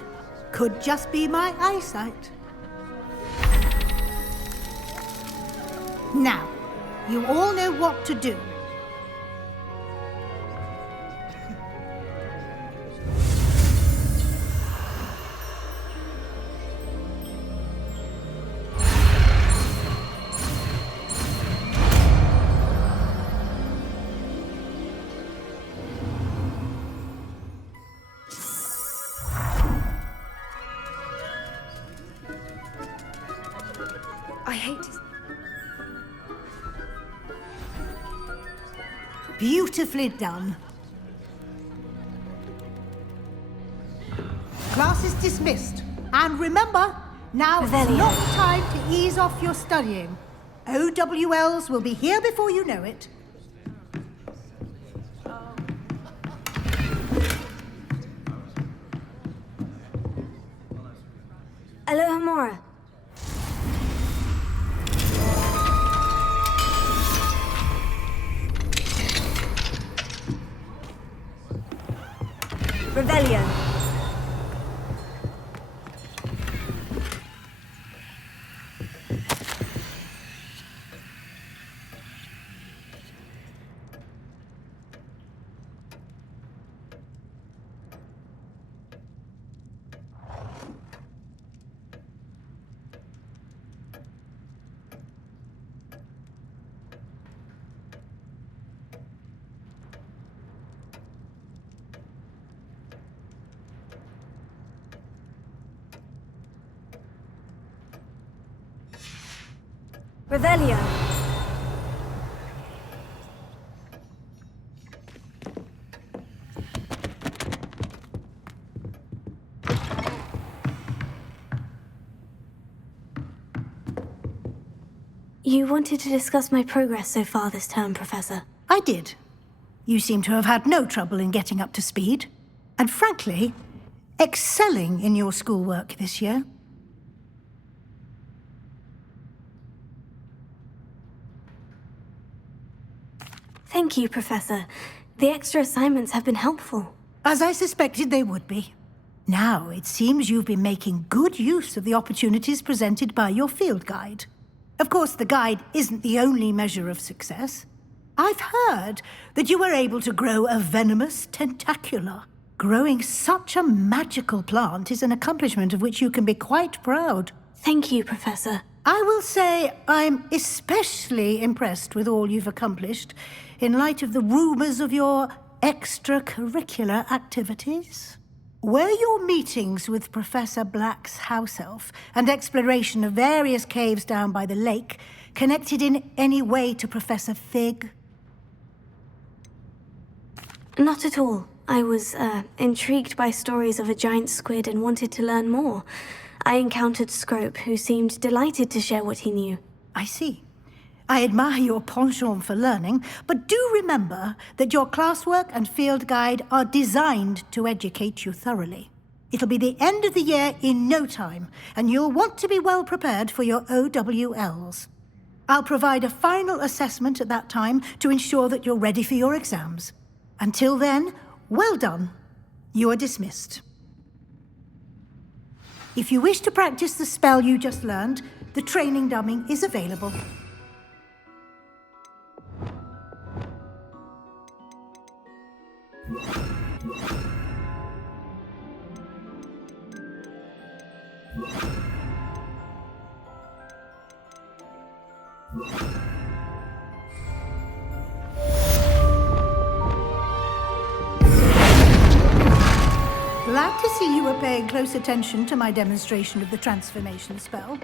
could just be my eyesight. Now, you all know what to do. I hate to... Beautifully done. Class is dismissed. And remember, now is not time to ease off your studying. OWLs will be here before you know it. Alohomora. Revelio. Revelio. You wanted to discuss my progress so far this term, Professor. I did. You seem to have had no trouble in getting up to speed. And frankly, excelling in your schoolwork this year. Thank you, Professor. The extra assignments have been helpful. As I suspected they would be. Now, it seems you've been making good use of the opportunities presented by your field guide. Of course, the guide isn't the only measure of success. I've heard that you were able to grow a venomous tentacula. Growing such a magical plant is an accomplishment of which you can be quite proud. Thank you, Professor. I will say I'm especially impressed with all you've accomplished in light of the rumors of your extracurricular activities. Were your meetings with Professor Black's house elf and exploration of various caves down by the lake connected in any way to Professor Fig? Not at all. I was intrigued by stories of a giant squid and wanted to learn more. I encountered Scrope, who seemed delighted to share what he knew. I see. I admire your penchant for learning, but do remember that your classwork and field guide are designed to educate you thoroughly. It'll be the end of the year in no time, and you'll want to be well prepared for your OWLs. I'll provide a final assessment at that time to ensure that you're ready for your exams. Until then, well done. You are dismissed. If you wish to practice the spell you just learned, the training dummy is available. glad to see you were paying close attention to my demonstration of the transformation spell.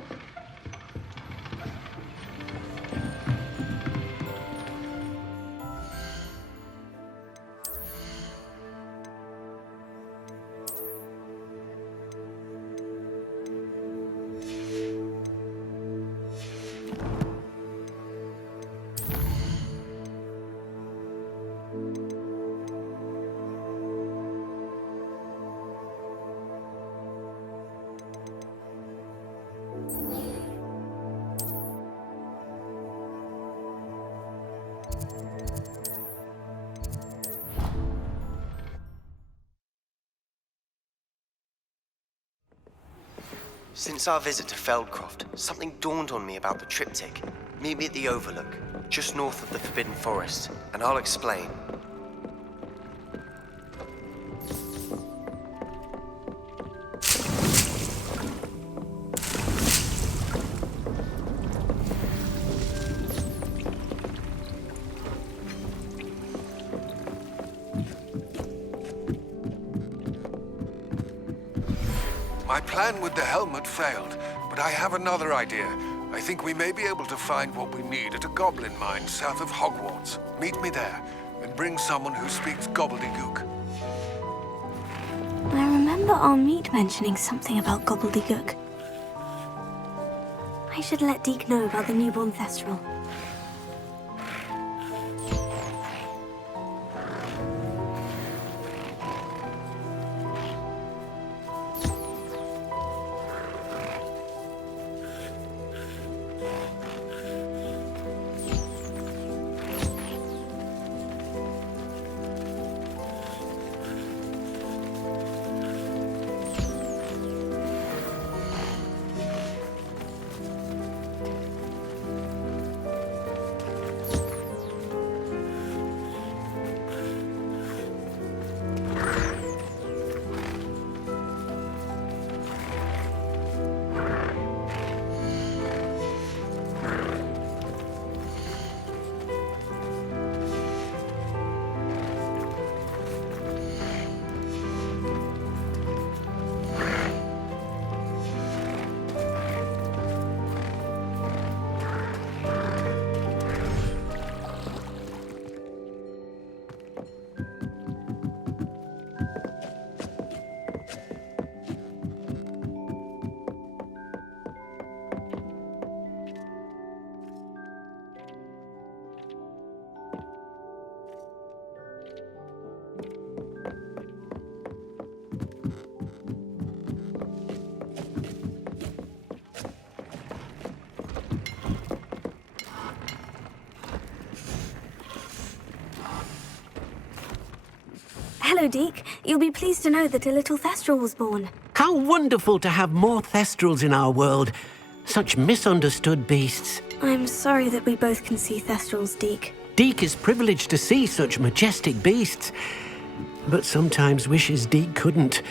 Since our visit to Feldcroft, something dawned on me about the triptych. Meet me at the Overlook, just north of the Forbidden Forest, and I'll explain. My plan with the helmet failed, but I have another idea. I think we may be able to find what we need at a goblin mine south of Hogwarts. Meet me there, and bring someone who speaks gobbledygook. I remember our meet mentioning something about gobbledygook. I should let Deke know about the newborn Thestral. Hello, Deke. You'll be pleased to know that a little Thestral was born. How wonderful to have more Thestrals in our world. Such misunderstood beasts. I'm sorry that we both can see Thestrals, Deke. Deke is privileged to see such majestic beasts, but sometimes wishes Deke couldn't.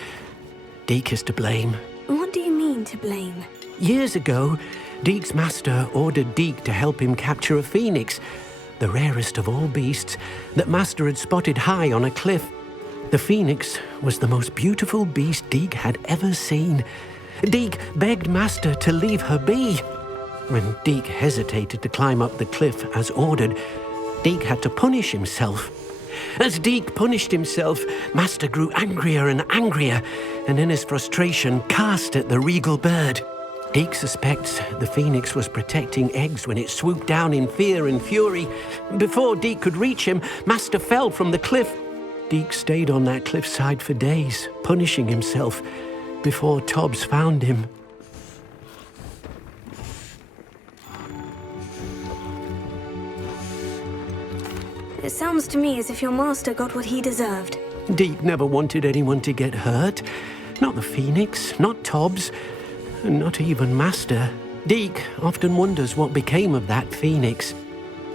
Deke is to blame. What do you mean, to blame? Years ago, Deke's master ordered Deke to help him capture a phoenix, the rarest of all beasts, that master had spotted high on a cliff. The phoenix was the most beautiful beast Deke had ever seen. Deke begged master to leave her be. When Deke hesitated to climb up the cliff as ordered, Deke had to punish himself. As Deke punished himself, master grew angrier and angrier, and in his frustration cast at the regal bird. Deke suspects the phoenix was protecting eggs when it swooped down in fear and fury. Before Deke could reach him, master fell from the cliff. Deke stayed on that cliffside for days, punishing himself, before Tobbs found him. It sounds to me as if your master got what he deserved. Deke never wanted anyone to get hurt. Not the phoenix, not Tobbs, and not even master. Deke often wonders what became of that phoenix.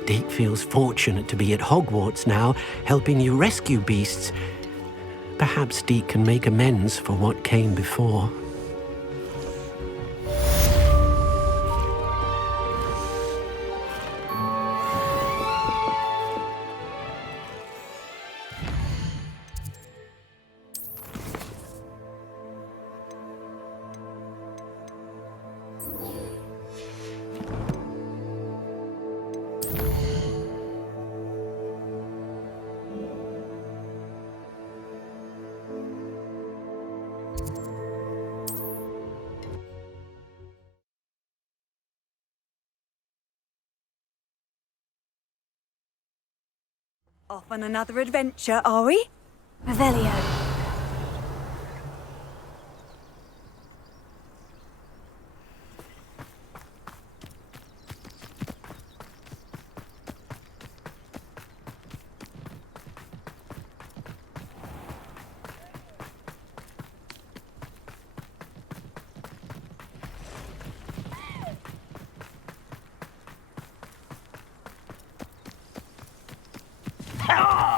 Deke feels fortunate to be at Hogwarts now, helping you rescue beasts. Perhaps Deke can make amends for what came before. Off on another adventure, are we? Revelio.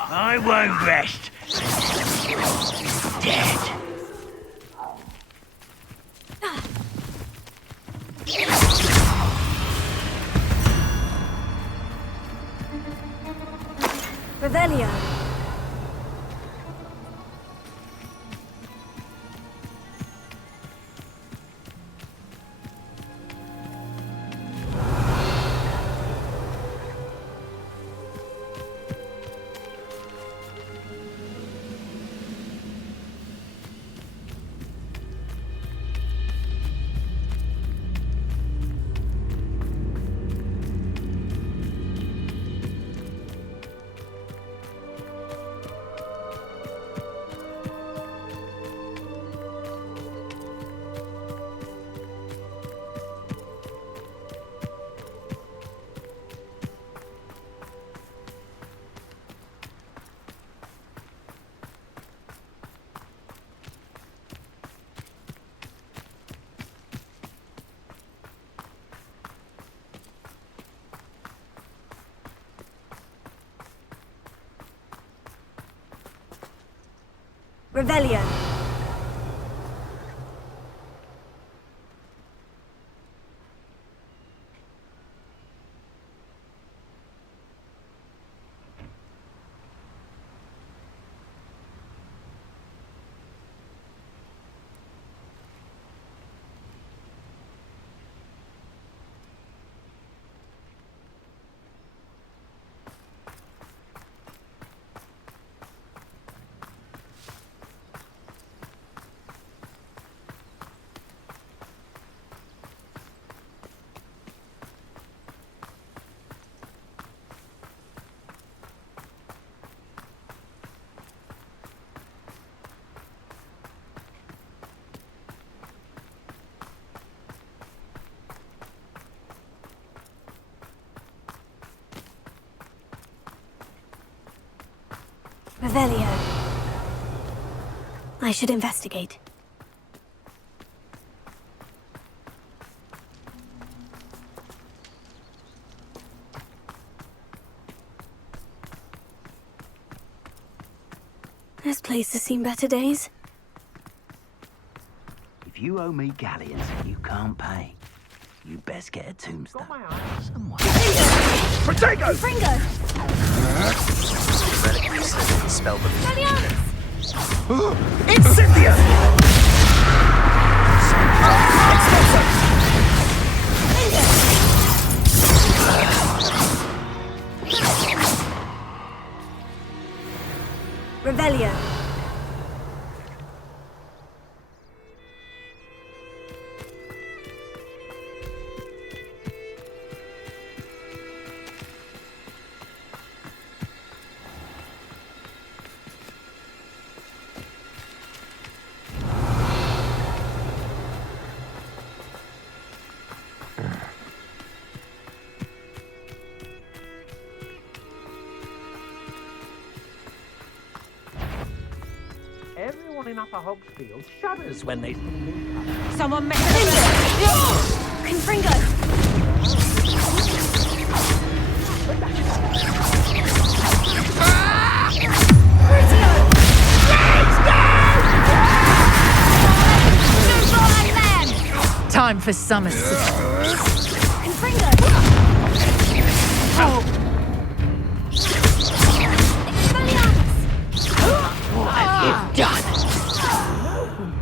I won't rest. Dead. Revelio. Revelio. Revelio. I should investigate. This place has seen better days. If you owe me galleons and you can't pay, you best get a tombstone. Somewhere. Protego! Fringo! Spell the Incendia! Revelio. Everyone in Upper Hogsfield shudders when they see me. Someone messing around. Confringo! Time for summer. Confringo! Oh. What have you done?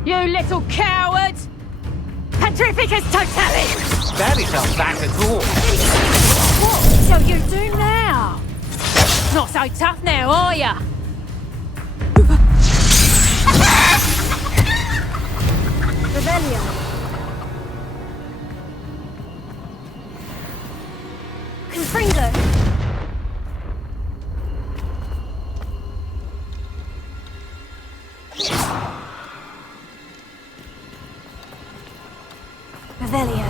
You little coward! Petrificus totalis! Barely felt that at all. What shall you do now? Not so tough now, are ya? Revelio. Confringo. Revelio.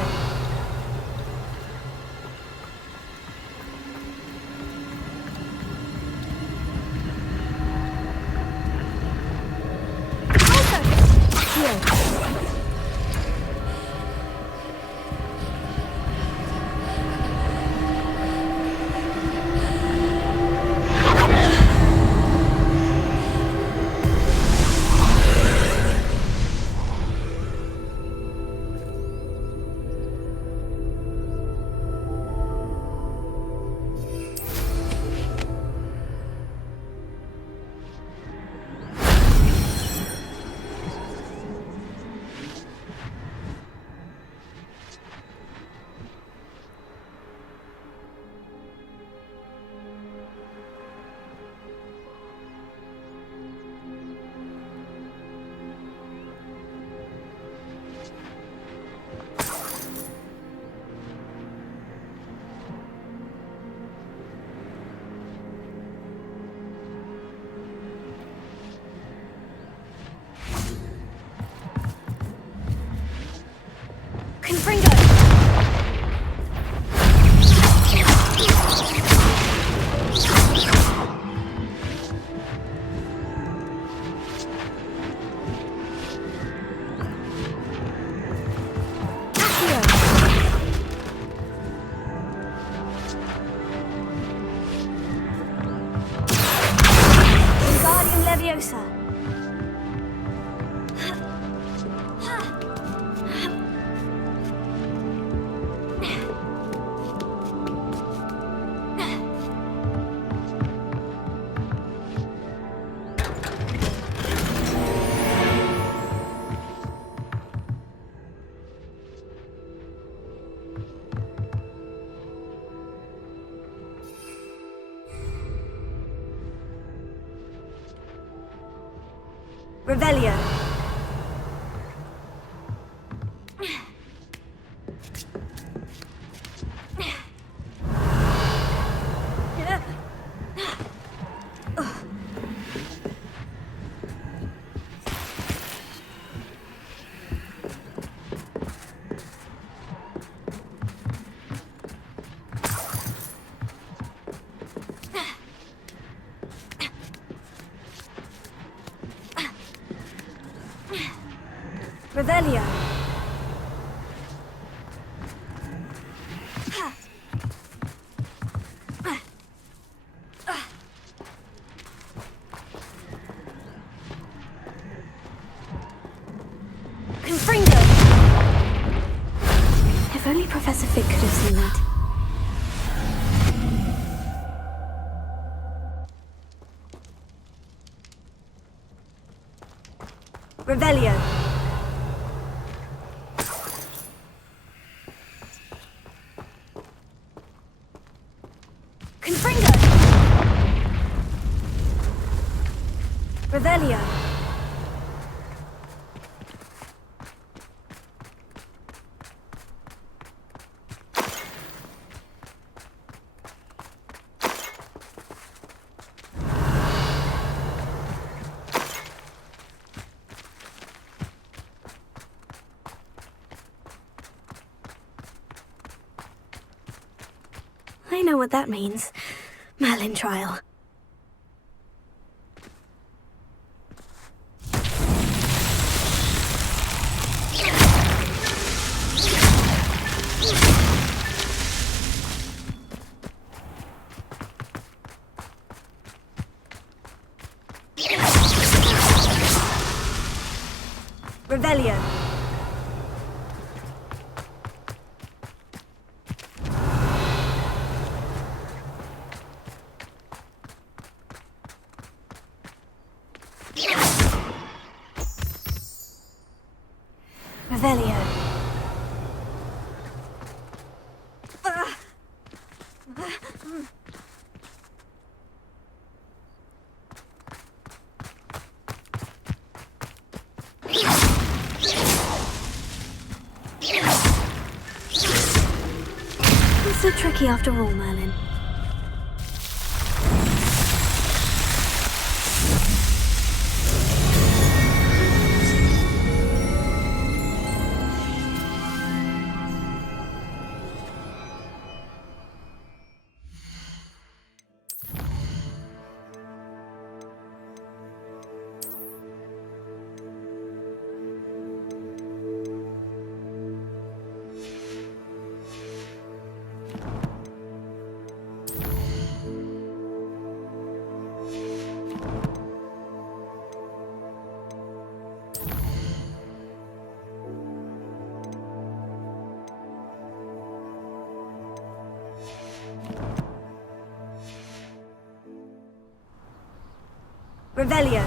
Leviosa. Revelio. Revelio. Confringo. If only Professor Fig could have seen that. Revelio. Confringo! Revelio. I know what that means. Merlin trial. Revelio. Revelio. so tricky after all, Merlin. Revelio.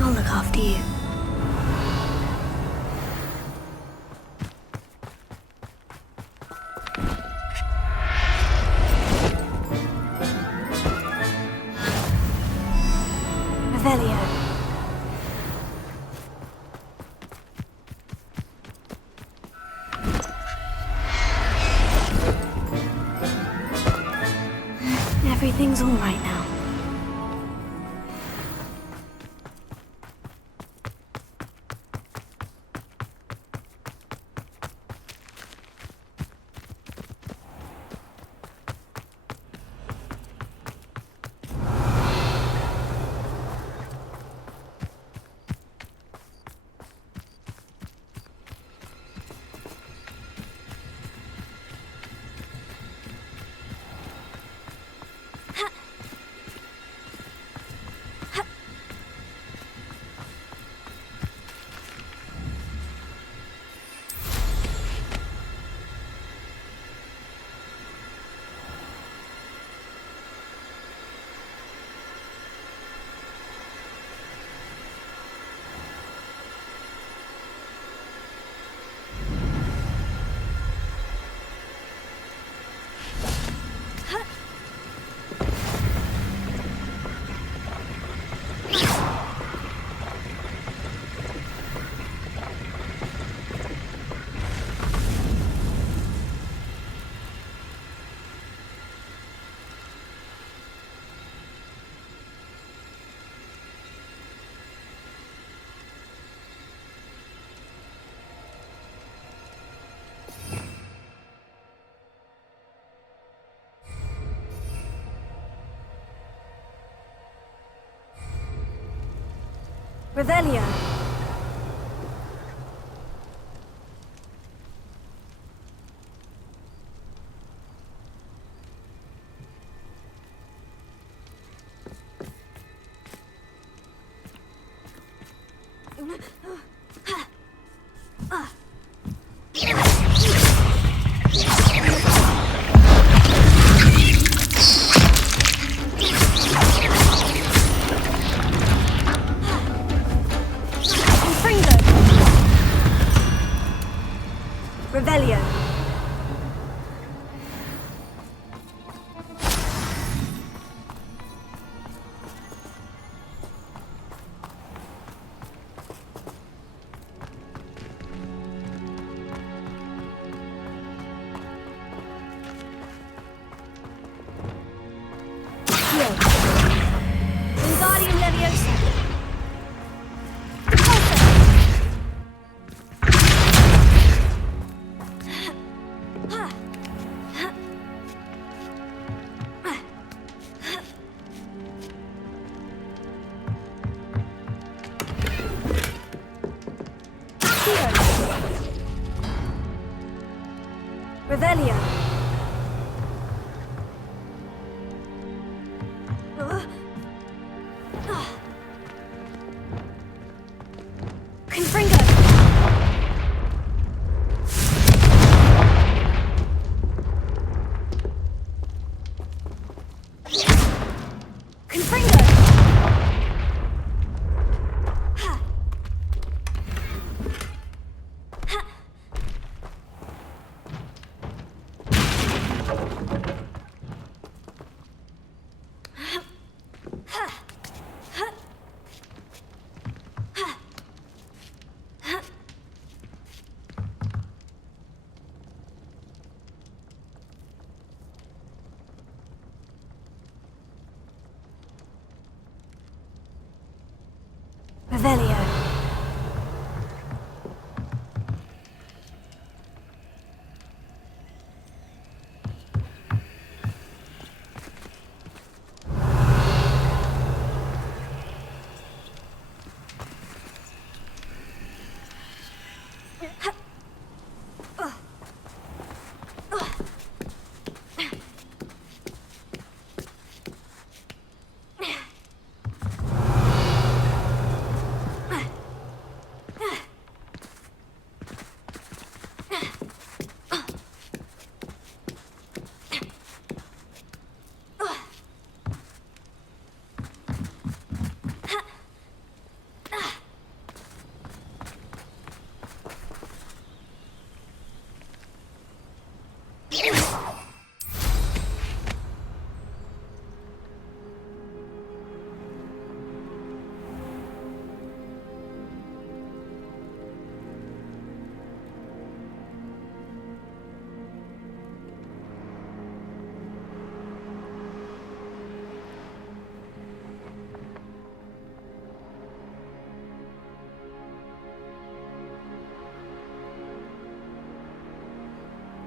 I'll look after you. Revelio. Everything's all right now. Revelio. Revelio. Revelio. Confringo. Confringo. Revelio.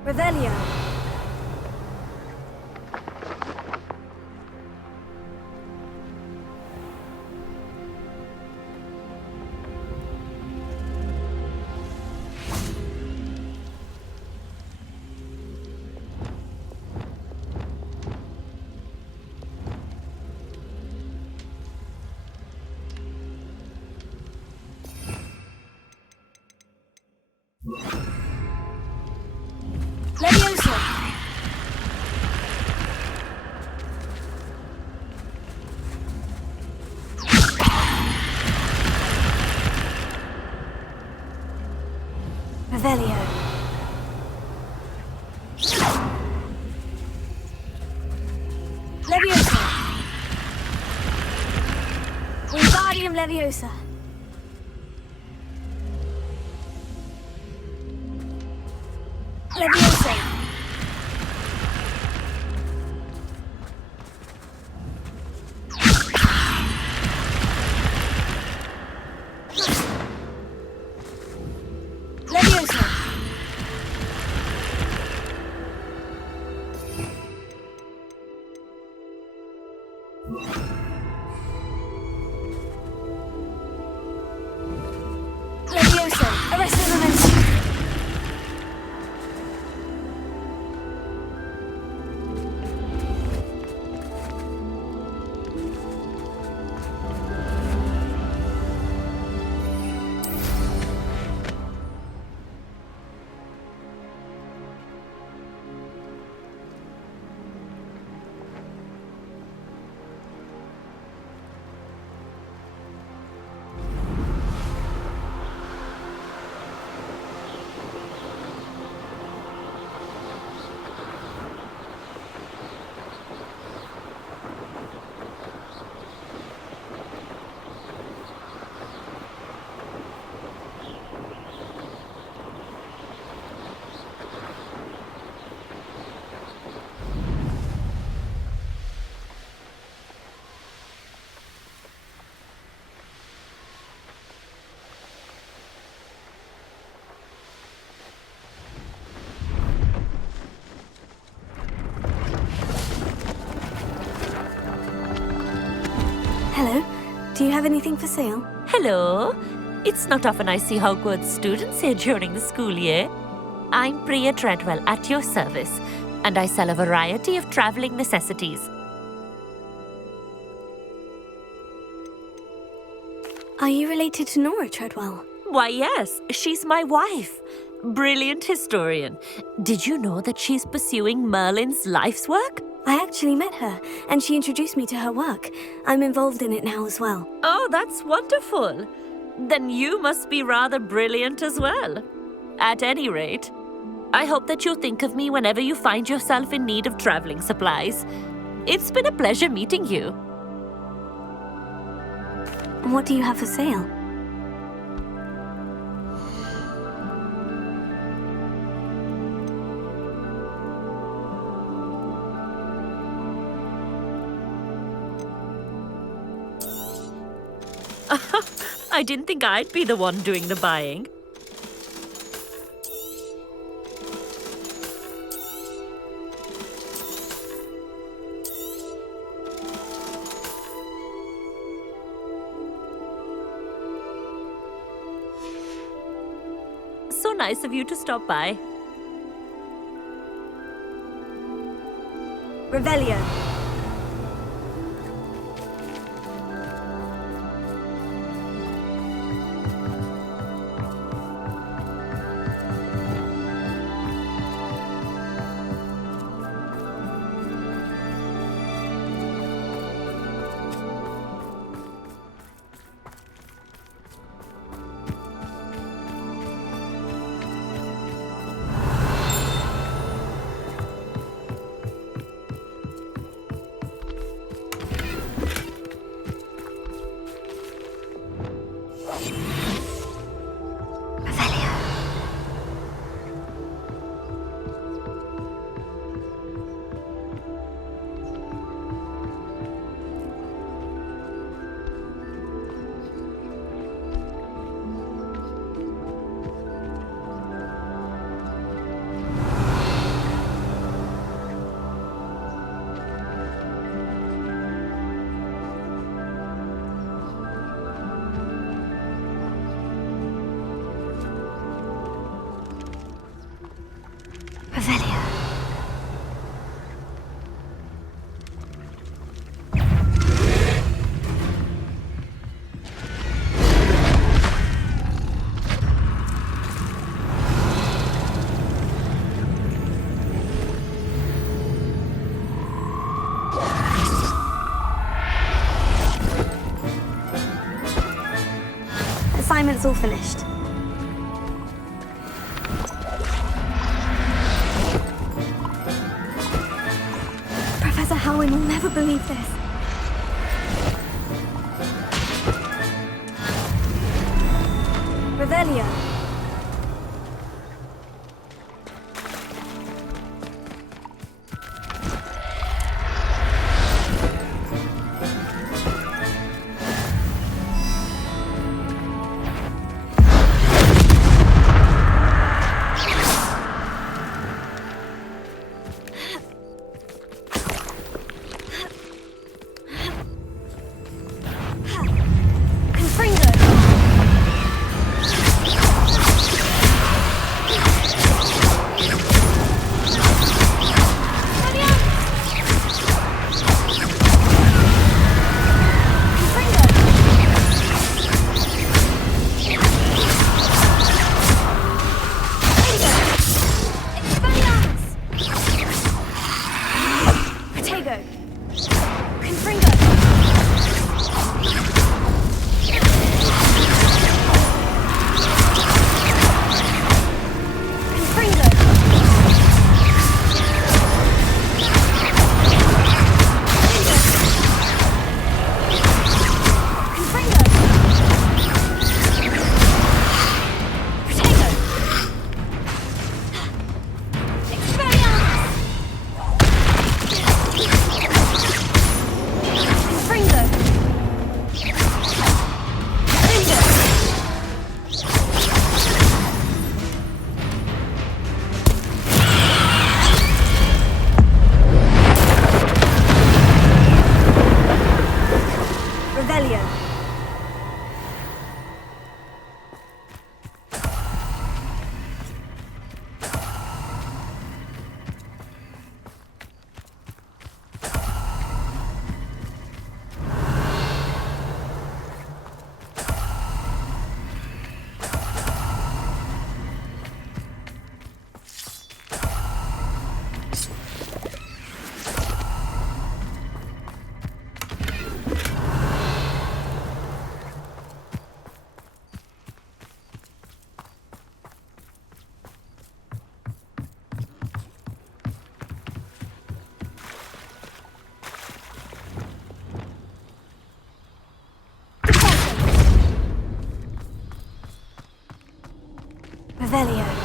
Revelio. Leviosa. Revelio. Leviosa. Wingardium Leviosa. Leviosa. Leviosa. Leviosa. Arrested momentum. Hello. Do you have anything for sale? Hello. It's not often I see Hogwarts students here during the school year. I'm Priya Treadwell at your service, and I sell a variety of traveling necessities. Are you related to Nora Treadwell? Why, yes, she's my wife. Brilliant historian. Did you know that she's pursuing Merlin's life's work? I actually met her, and she introduced me to her work. I'm involved in it now as well. Oh, that's wonderful. Then you must be rather brilliant as well. At any rate, I hope that you'll think of me whenever you find yourself in need of traveling supplies. It's been a pleasure meeting you. What do you have for sale? I didn't think I'd be the one doing the buying. So nice of you to stop by. Revelio. Assignment's all finished. Professor Howin will never believe this. Revelio. Revelio.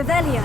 Revelio.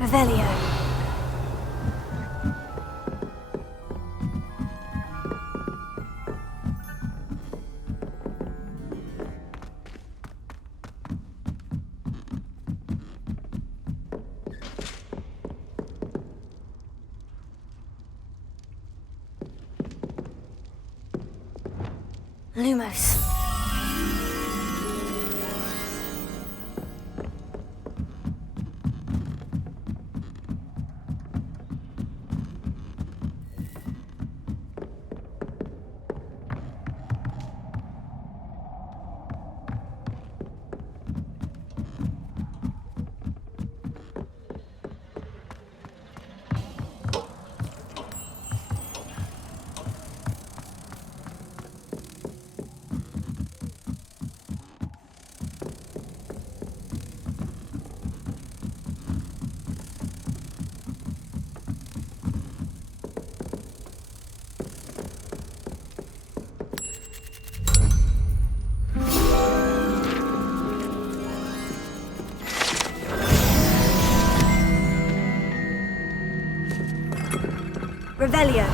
Revelio. Lumos. Revelio.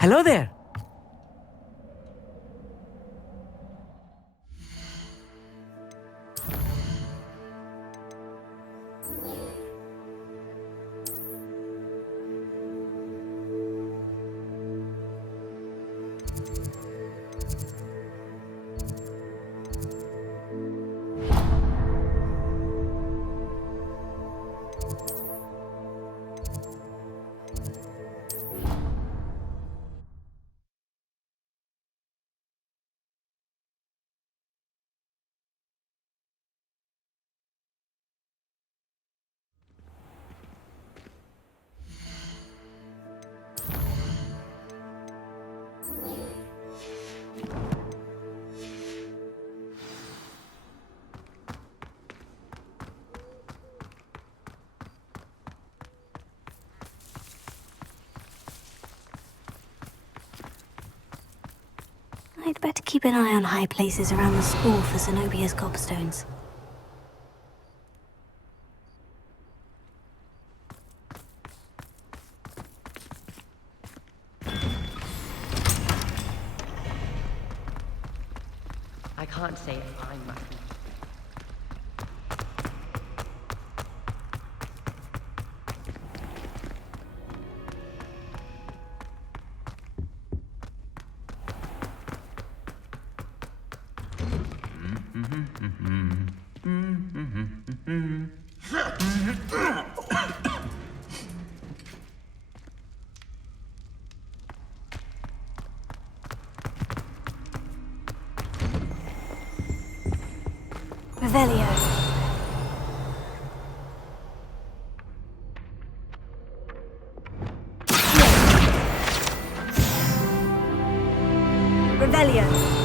Hello there. I'd better keep an eye on high places around the school for Zenobia's gobstones. I can't say if I'm lucky. Revelio. Revelio.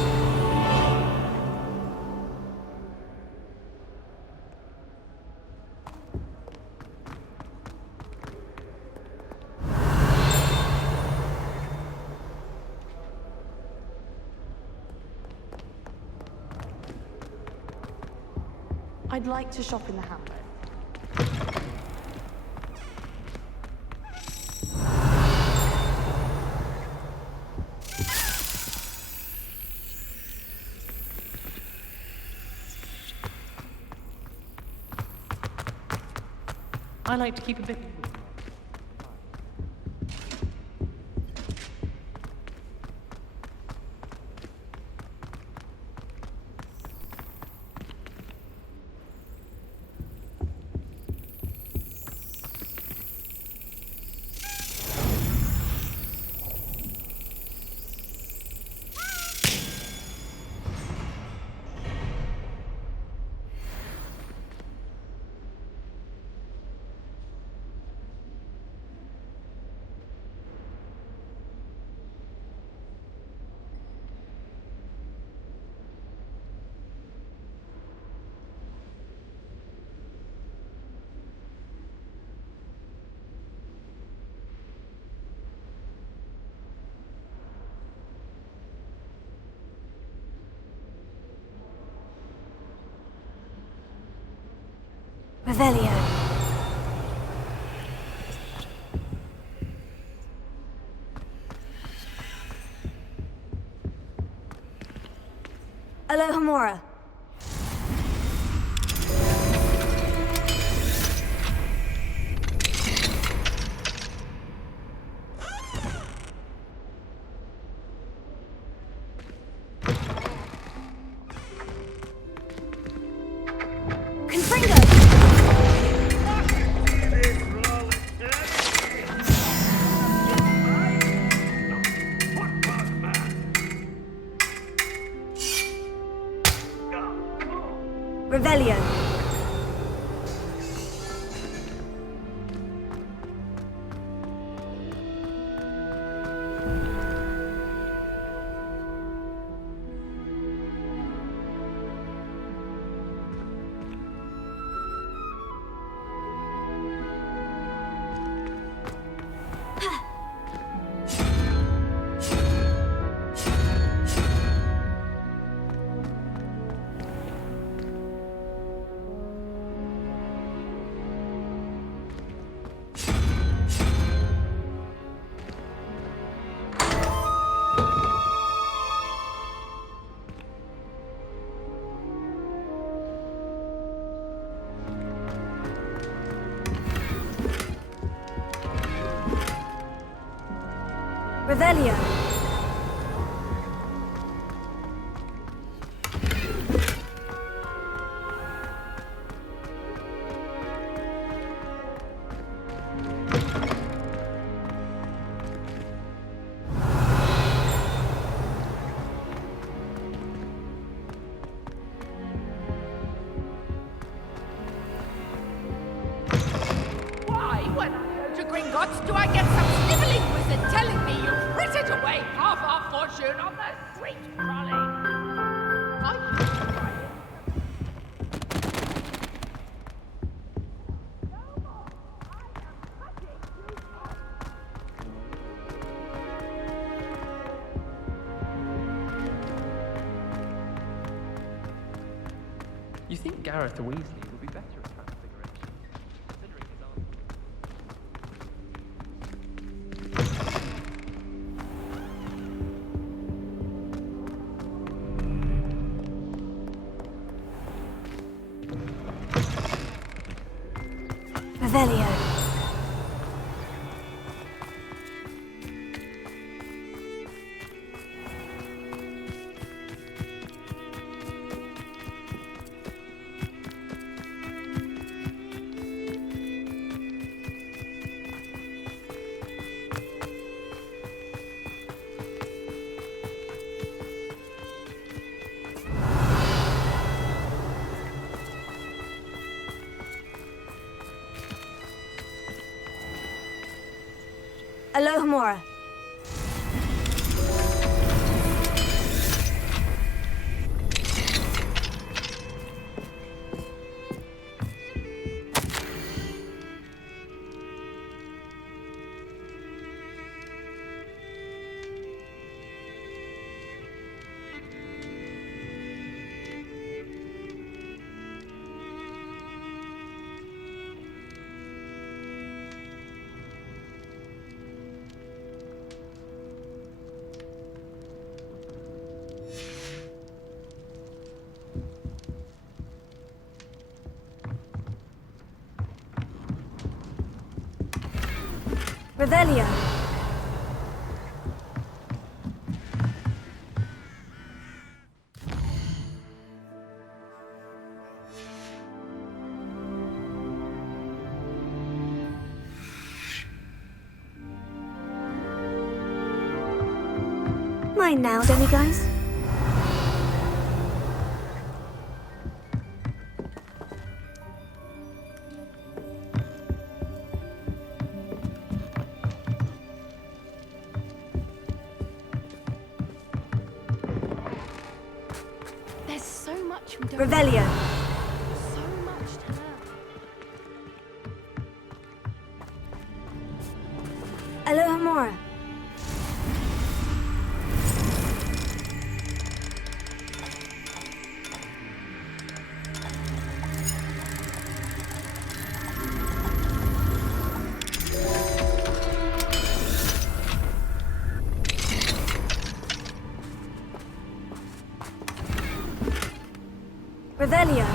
I'd like to shop in the hamlet. I like to keep a bit. Revelio. Alohomora. Revelio. Revelio. Why, when I go to Gringotts, do I get some snivelling wizard telling me you've frittered away half our fortune on the sweet trolley? Are you trying? You think Gareth Weasley would be better at transfiguration, considering his arm? Revelio. Alohomora. Revelio. Mine now, demiguise. There's so much we don't Revelio. know. So much to learn. Alohomora. Revelio.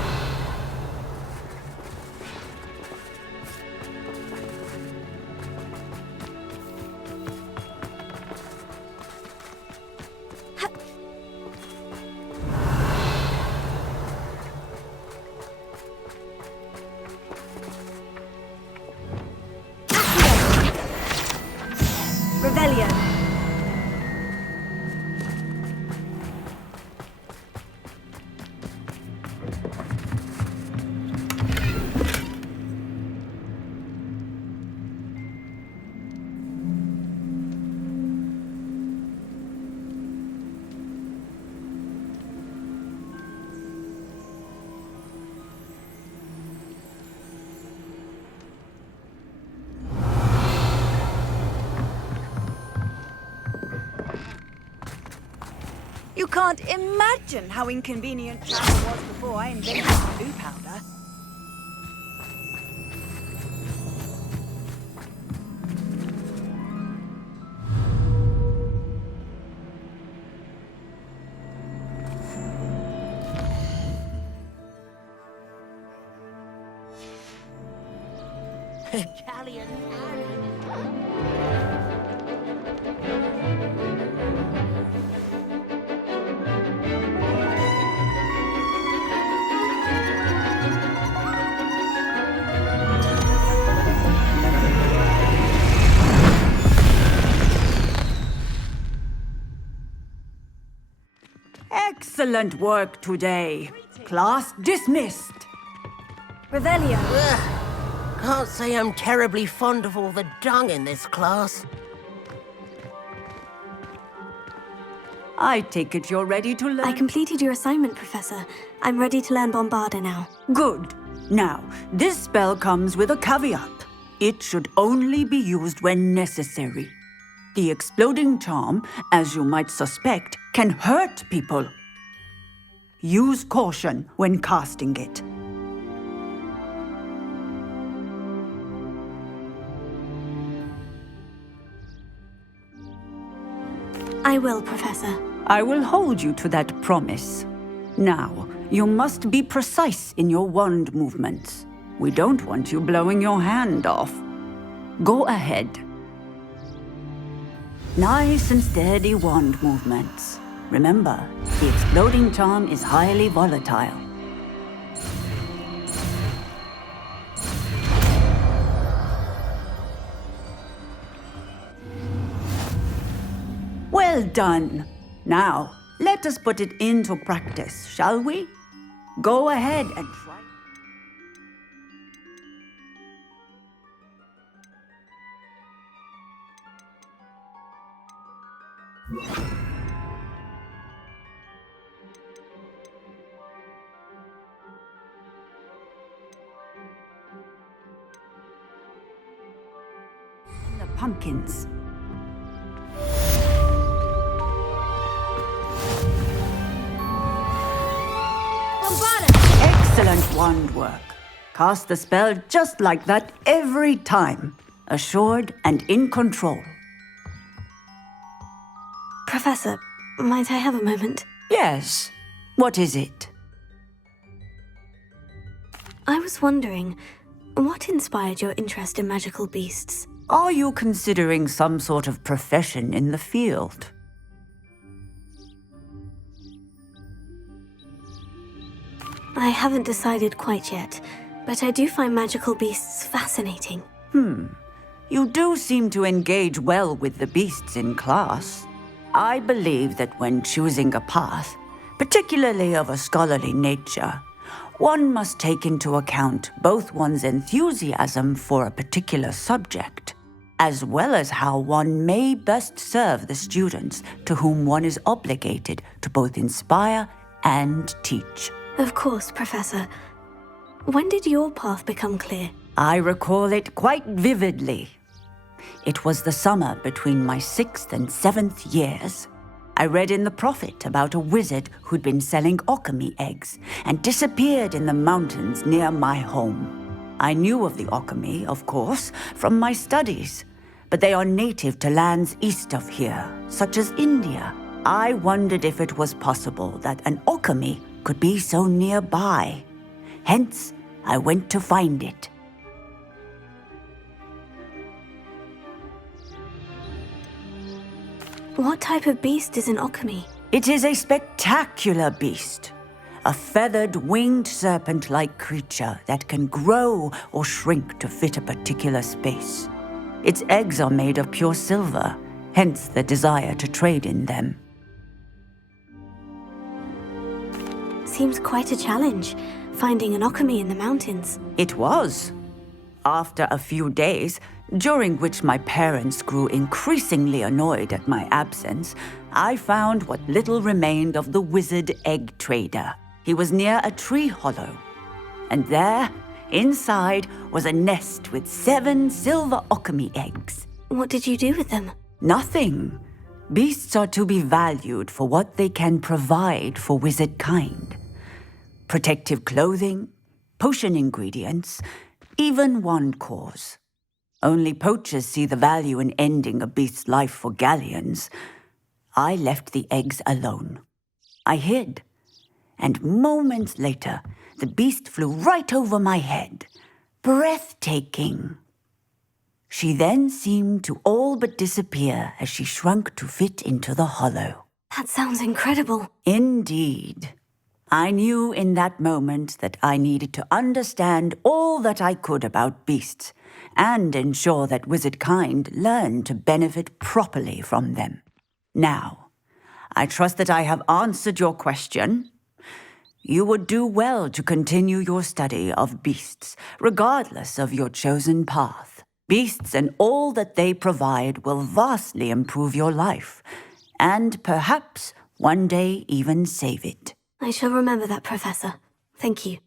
Revelio. You can't imagine how inconvenient travel was before I invented blue powder. Italian. Excellent work today. Class dismissed. Revelio. Can't say I'm terribly fond of all the dung in this class. I take it you're ready to learn. I completed your assignment, Professor. I'm ready to learn Bombarda now. Good. Now, this spell comes with a caveat. It should only be used when necessary. The exploding charm, as you might suspect, can hurt people. Use caution when casting it. I will, Professor. I will hold you to that promise. Now, you must be precise in your wand movements. We don't want you blowing your hand off. Go ahead. Nice and steady wand movements. Remember, the exploding charm is highly volatile. Well done. Now, let us put it into practice, shall we? Go ahead and try. The pumpkins. Excellent wand work. Cast the spell just like that every time. Assured and in control. Professor, might I have a moment? Yes. What is it? I was wondering, what inspired your interest in magical beasts? Are you considering some sort of profession in the field? I haven't decided quite yet, but I do find magical beasts fascinating. You do seem to engage well with the beasts in class. I believe that when choosing a path, particularly of a scholarly nature, one must take into account both one's enthusiasm for a particular subject, as well as how one may best serve the students to whom one is obligated to both inspire and teach. Of course, Professor. When did your path become clear? I recall it quite vividly. It was the summer between my 6th and 7th years. I read in the Prophet about a wizard who'd been selling alchemy eggs and disappeared in the mountains near my home. I knew of the alchemy, of course, from my studies, but they are native to lands east of here, such as India. I wondered if it was possible that an alchemy could be so nearby. Hence, I went to find it. What type of beast is an alchemy? It is a spectacular beast. A feathered, winged serpent-like creature that can grow or shrink to fit a particular space. Its eggs are made of pure silver, hence the desire to trade in them. Seems quite a challenge, finding an alchemy in the mountains. It was. After a few days, during which my parents grew increasingly annoyed at my absence, I found what little remained of the wizard egg trader. He was near a tree hollow, and there, inside, was a nest with 7 silver alchemy eggs. What did you do with them? Nothing. Beasts are to be valued for what they can provide for wizard kind. Protective clothing, potion ingredients, even wand cores. Only poachers see the value in ending a beast's life for galleons. I left the eggs alone. I hid, and moments later, the beast flew right over my head. Breathtaking. She then seemed to all but disappear as she shrunk to fit into the hollow. That sounds incredible. Indeed. I knew in that moment that I needed to understand all that I could about beasts and ensure that wizard kind learned to benefit properly from them. Now, I trust that I have answered your question. You would do well to continue your study of beasts, regardless of your chosen path. Beasts and all that they provide will vastly improve your life, and perhaps one day even save it. I shall remember that, Professor. Thank you.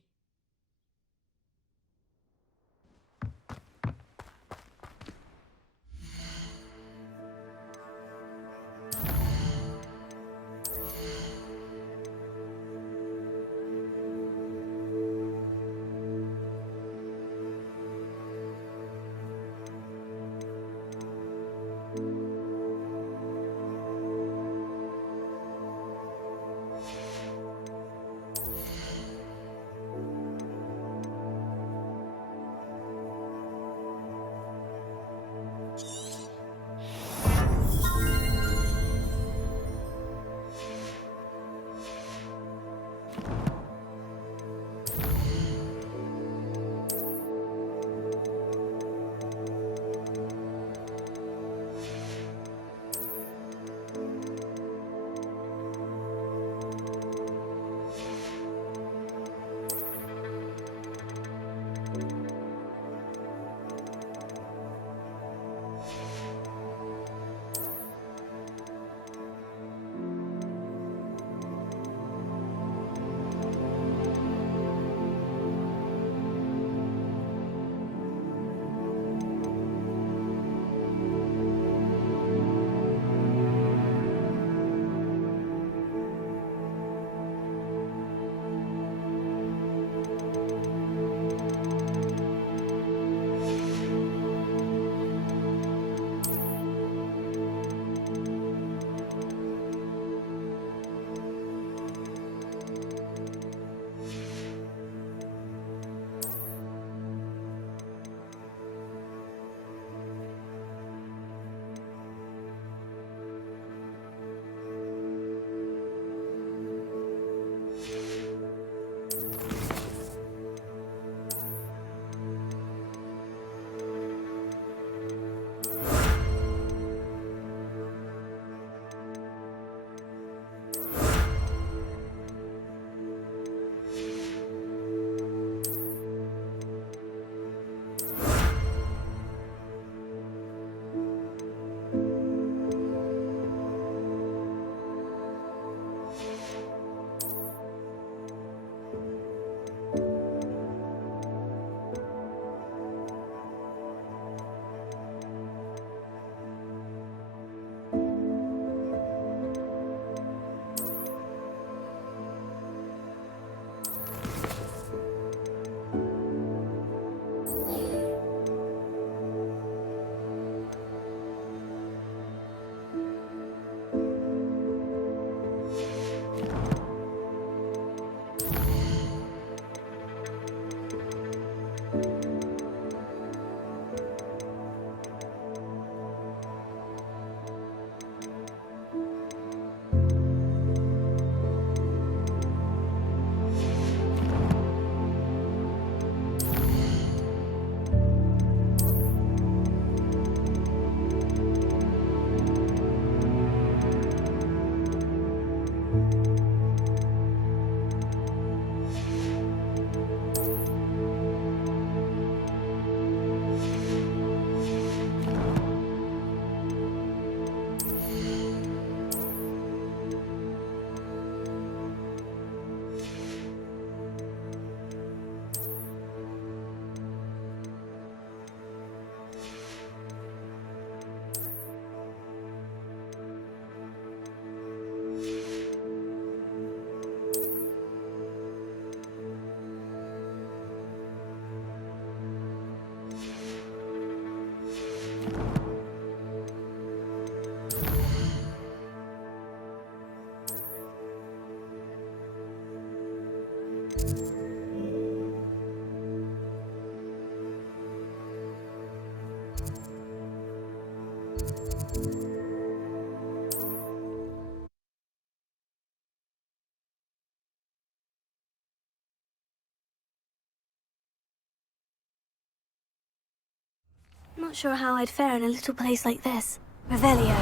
Not sure how I'd fare in a little place like this. Revelio.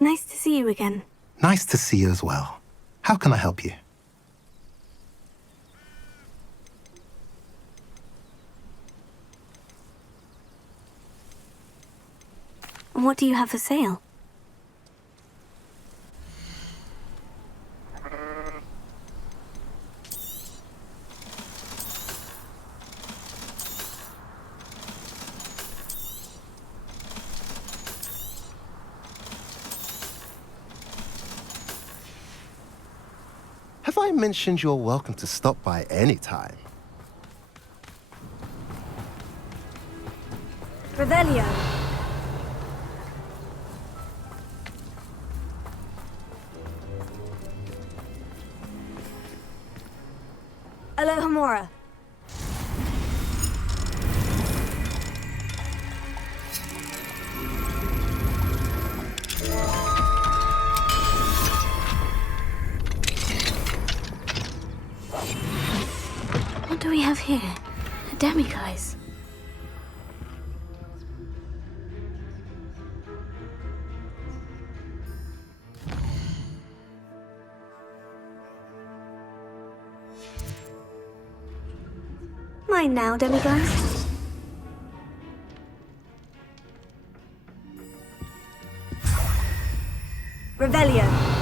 Nice to see you again. Nice to see you as well. How can I help you? What do you have for sale? Have I mentioned you're welcome to stop by any time? Revelio. Alohomora. What do we have here? A demiguise. Mine now, demiguise. Revelio.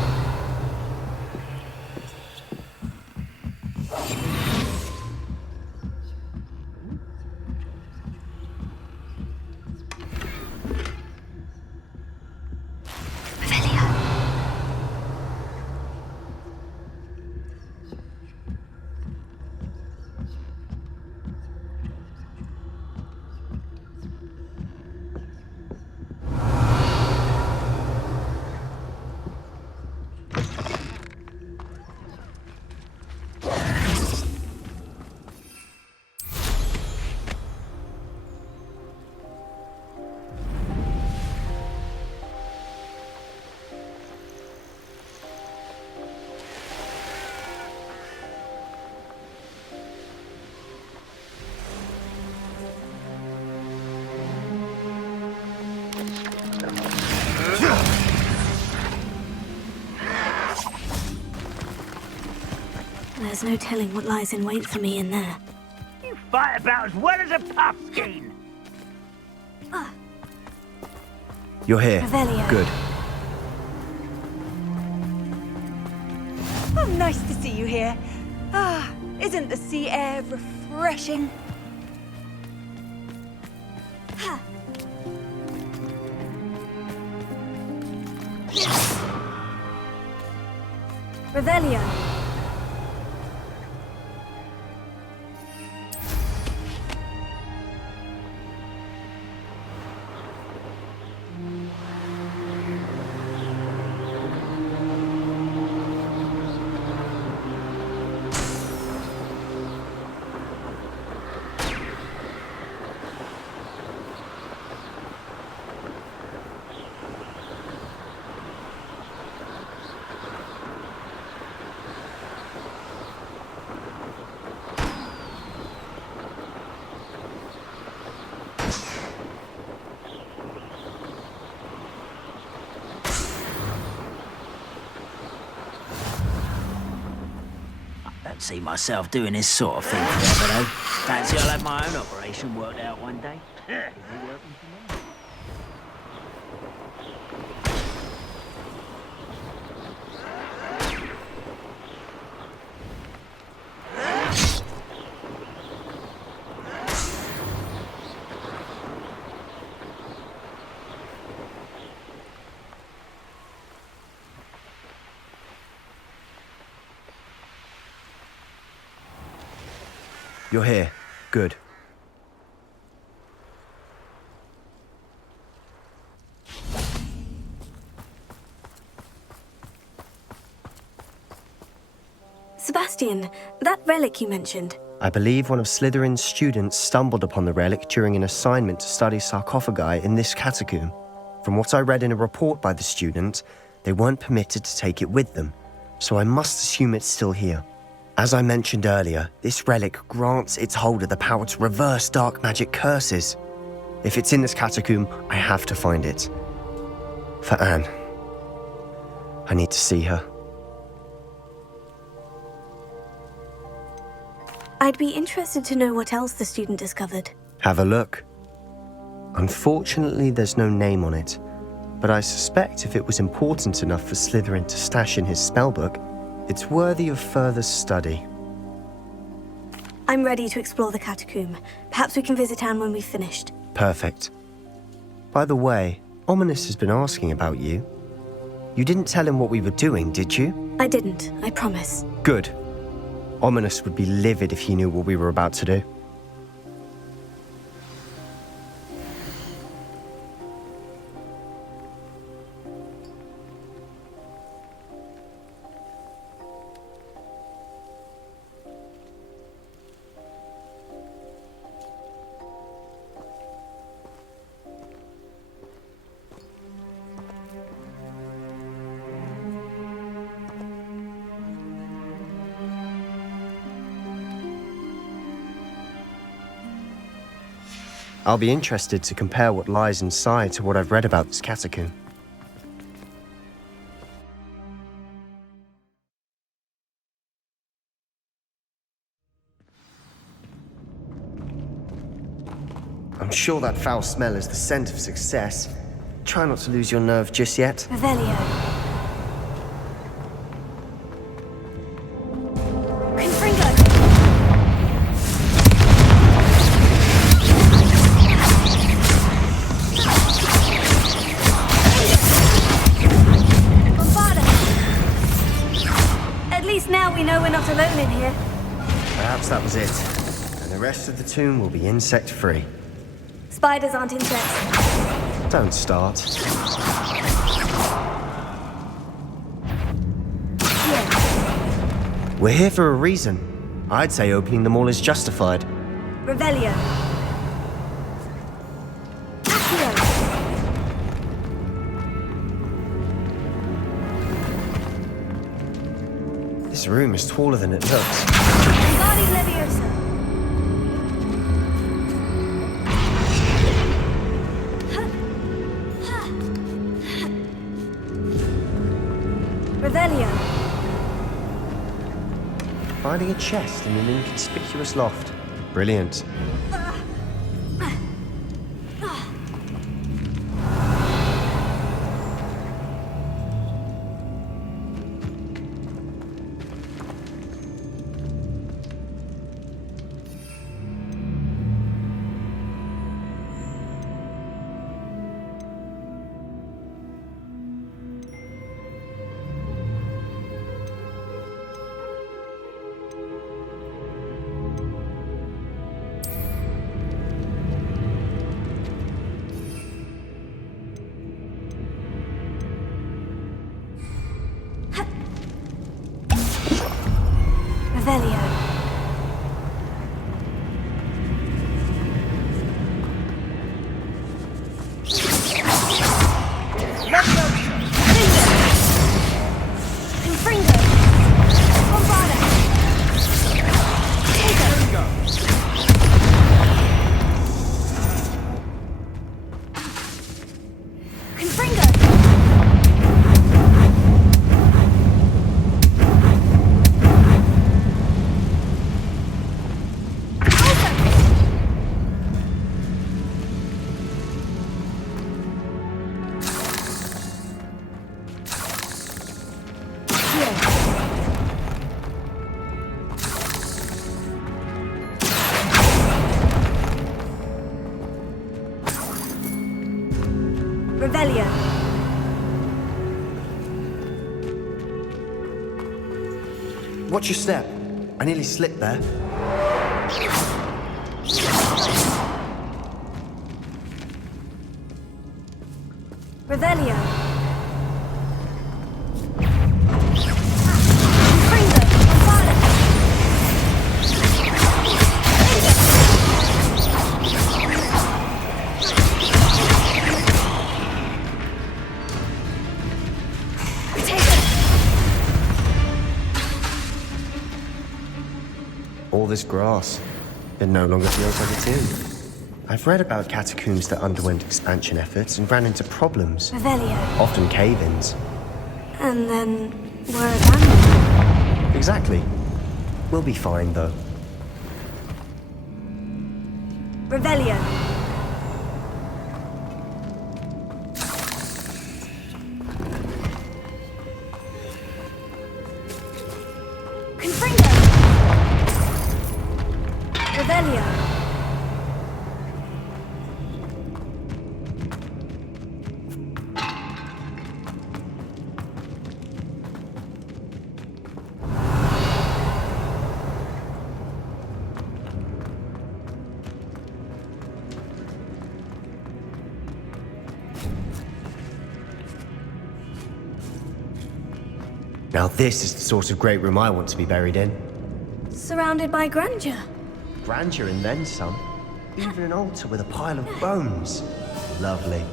There's no telling what lies in wait for me in there. You fight about as well as a puffskein. You're here. Revelio. Good. Oh, nice to see you here. Ah, isn't the sea air refreshing? Revelio. Don't see myself doing this sort of thing forever, though. Fancy I'll have my own operation worked out one day. You're here. Good. Sebastian, that relic you mentioned. I believe one of Slytherin's students stumbled upon the relic during an assignment to study sarcophagi in this catacomb. From what I read in a report by the student, they weren't permitted to take it with them, so I must assume it's still here. As I mentioned earlier, this relic grants its holder the power to reverse dark magic curses. If it's in this catacomb, I have to find it. For Anne. I need to see her. I'd be interested to know what else the student discovered. Have a look. Unfortunately, there's no name on it, but I suspect if it was important enough for Slytherin to stash in his spellbook, it's worthy of further study. I'm ready to explore the catacomb. Perhaps we can visit Anne when we've finished. Perfect. By the way, Ominous has been asking about you. You didn't tell him what we were doing, did you? I didn't, I promise. Good. Ominous would be livid if he knew what we were about to do. I'll be interested to compare what lies inside to what I've read about this catacomb. I'm sure that foul smell is the scent of success. Try not to lose your nerve just yet. Revelio. Alone in here. Perhaps that was it. And the rest of the tomb will be insect-free. Spiders aren't insects. Don't start. Yeah. We're here for a reason. I'd say opening them all is justified. Revelio. This room is taller than it looks. Wingardium Leviosa. Revelio. Finding a chest in an inconspicuous loft. Brilliant. Revelio. Revelio. Watch your step. I nearly slipped there. Revelio. this grass. It no longer feels like a tomb. I've read about catacombs that underwent expansion efforts and ran into problems. Revelio. Often cave-ins. And then were abandoned. Exactly. We'll be fine, though. Revelio. Confringo. Revelio. Now this is the sort of great room I want to be buried in. Surrounded by grandeur. Grandeur and then some. Even an altar with a pile of bones. Lovely.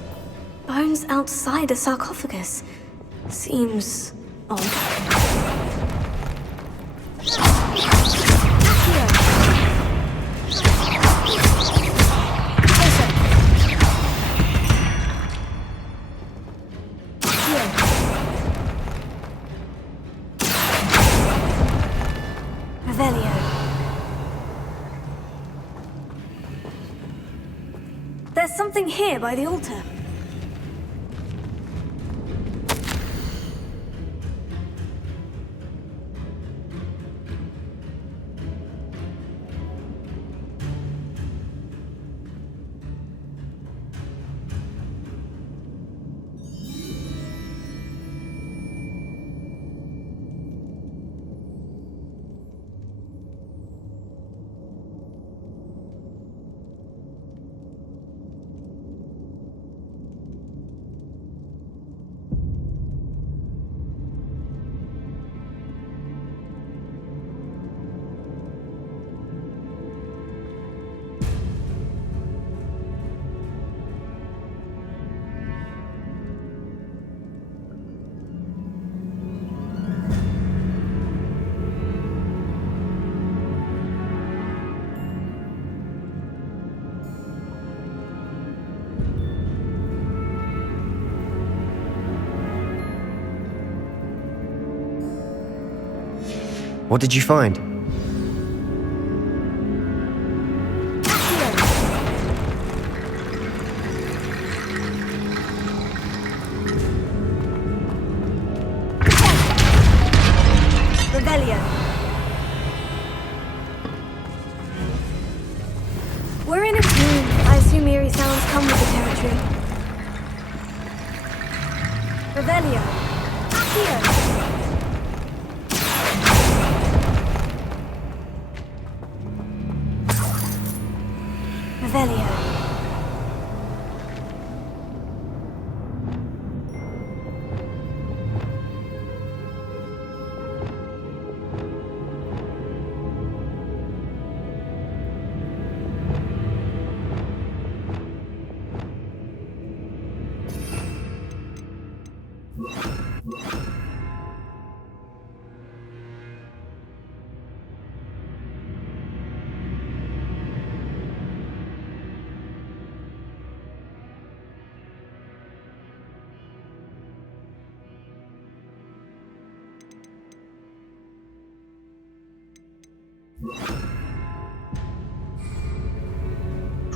Bones outside a sarcophagus. Seems odd. Revelio. There's something here by the altar. What did you find? Revelio. We're in a tomb. I assume eerie sounds come with the territory. Revelio. Accio. Revelio.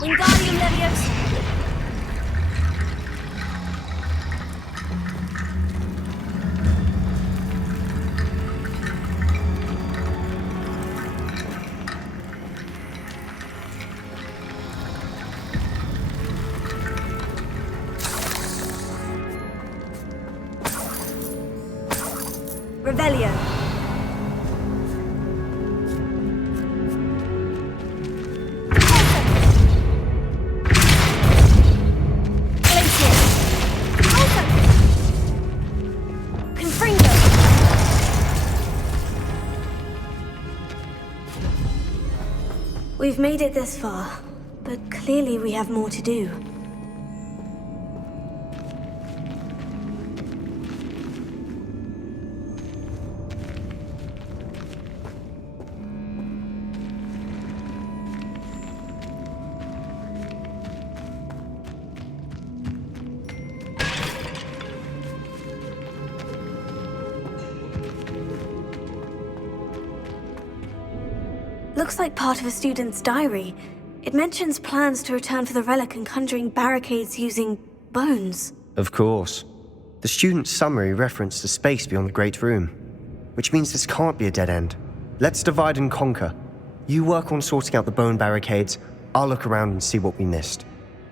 Wingardium Leviosa. Revelio. We've made it this far, but clearly we have more to do. looks like part of a student's diary. It mentions plans to return for the relic and conjuring barricades using bones. Of course. The student's summary referenced a space beyond the Great Room, which means this can't be a dead end. Let's divide and conquer. You work on sorting out the bone barricades, I'll look around and see what we missed.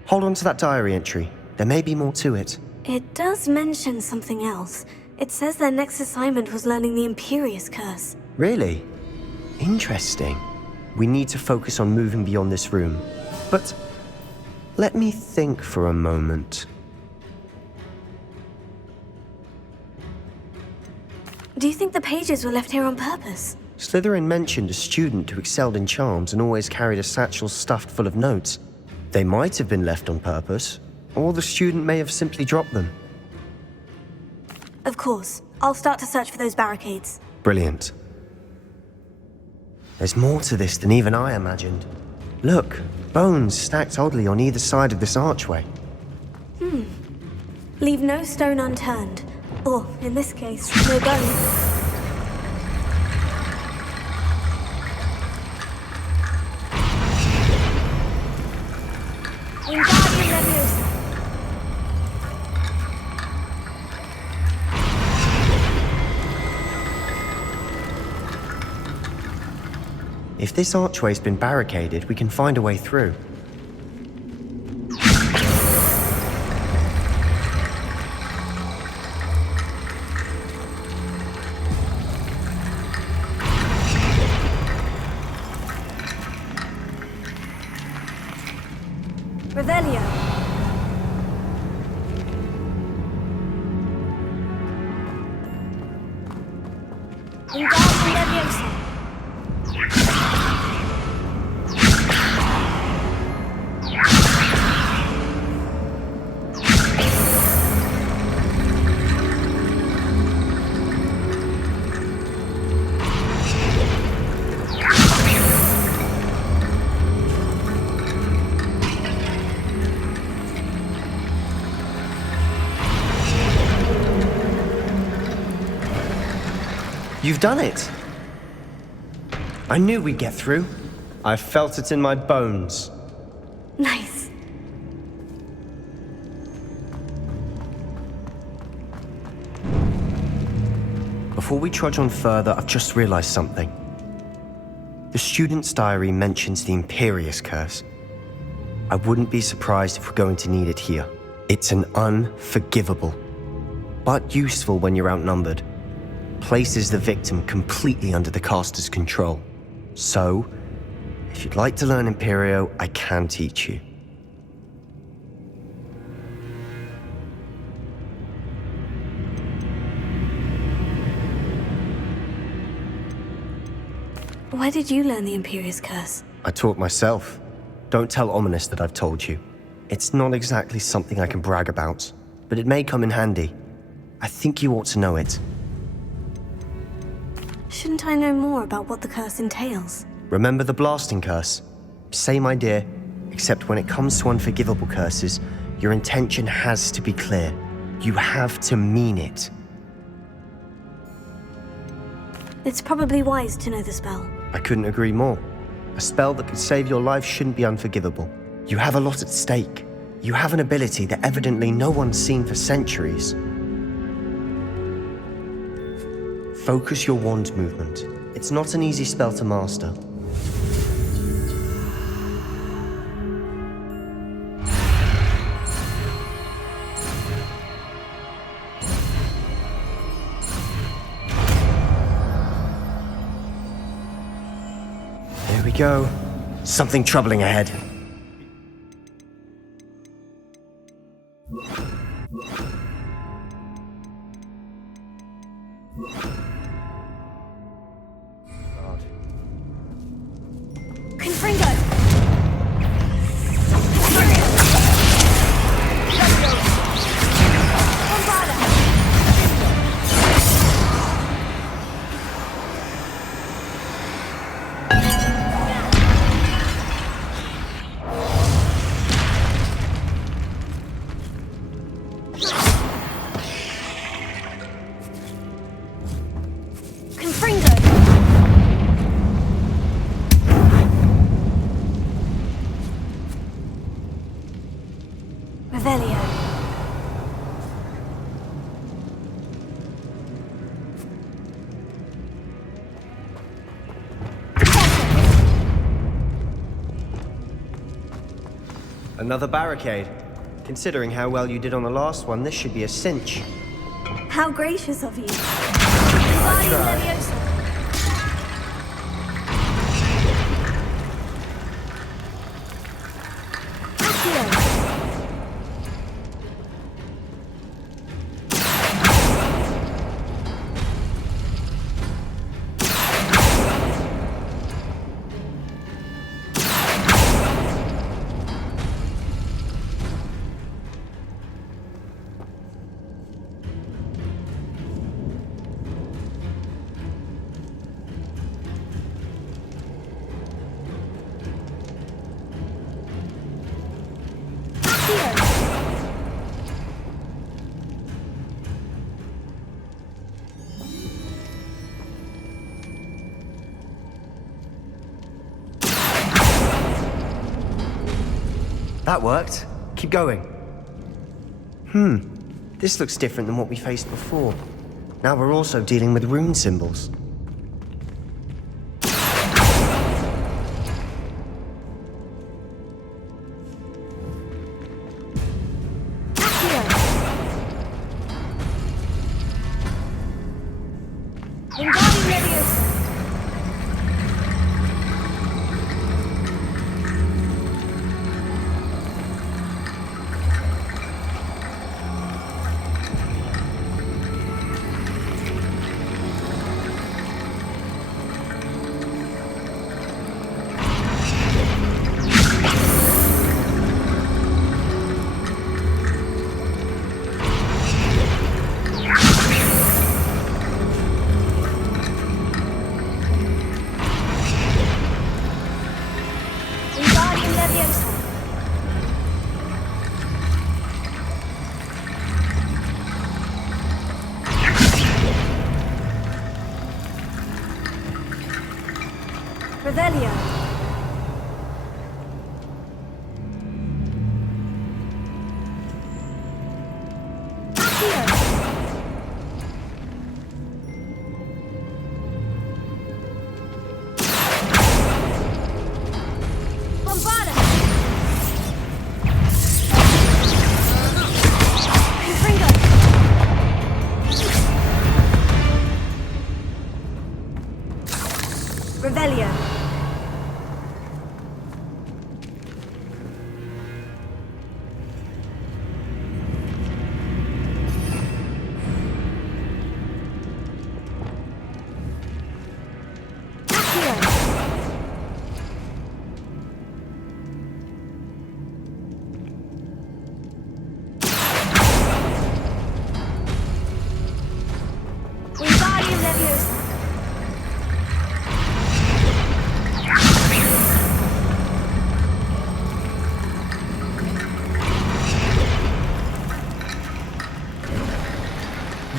Hold on to that diary entry. There may be more to it. It does mention something else. It says their next assignment was learning the Imperious Curse. Really? Interesting. We need to focus on moving beyond this room. But let me think for a moment. Do you think the pages were left here on purpose? Slytherin mentioned a student who excelled in charms and always carried a satchel stuffed full of notes. They might have been left on purpose, or the student may have simply dropped them. Of course. I'll start to search for those barricades. Brilliant. There's more to this than even I imagined. Look, bones stacked oddly on either side of this archway. Leave no stone unturned. Or, in this case, no bone. If this archway's been barricaded, we can find a way through. Revelio. Wingardium Leviosa. You've done it! I knew we'd get through. I felt it in my bones. Nice. Before we trudge on further, I've just realized something. The student's diary mentions the Imperious Curse. I wouldn't be surprised if we're going to need it here. It's an unforgivable, but useful when you're outnumbered. Places the victim completely under the caster's control. So, if you'd like to learn Imperio, I can teach you. Where did you learn the Imperious Curse? I taught myself. Don't tell Ominous that I've told you. It's not exactly something I can brag about, but it may come in handy. I think you ought to know it. Shouldn't I know more about what the curse entails? Remember the blasting curse? Same idea, except when it comes to unforgivable curses, your intention has to be clear. You have to mean it. It's probably wise to know the spell. I couldn't agree more. A spell that could save your life shouldn't be unforgivable. You have a lot at stake. You have an ability that evidently no one's seen for centuries. Focus your wand movement. It's not an easy spell to master. Here we go. Something troubling ahead. Revelio. Another barricade. Considering how well you did on the last one, this should be a cinch. How gracious of you. I tried. That worked. Keep going. This looks different than what we faced before. Now we're also dealing with rune symbols. Revelio. Revelio.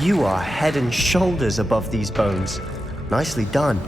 You are head and shoulders above these bones. Nicely done.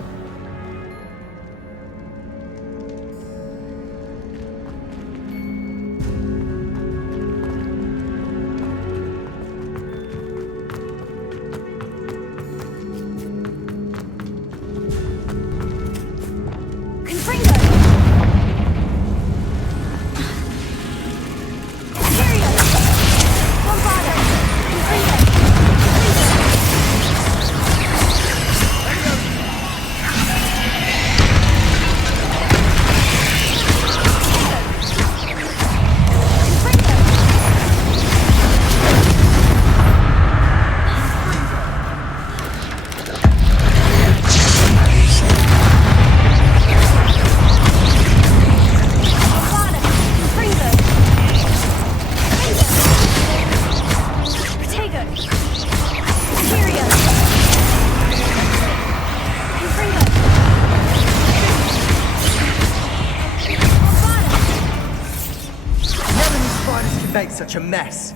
Make such a mess.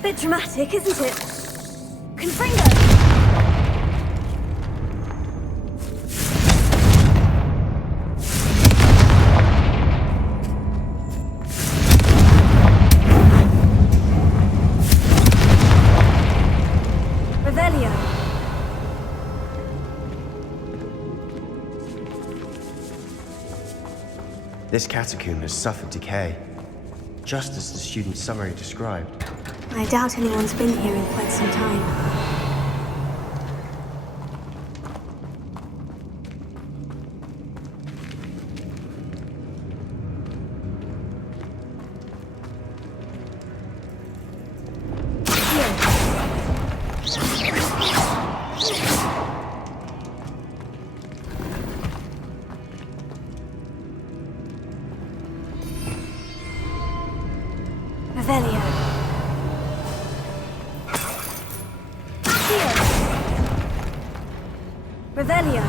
Bit dramatic, isn't it? Confringo! This catacomb has suffered decay, just as the student's summary described. I doubt anyone's been here in quite some time. Revelio.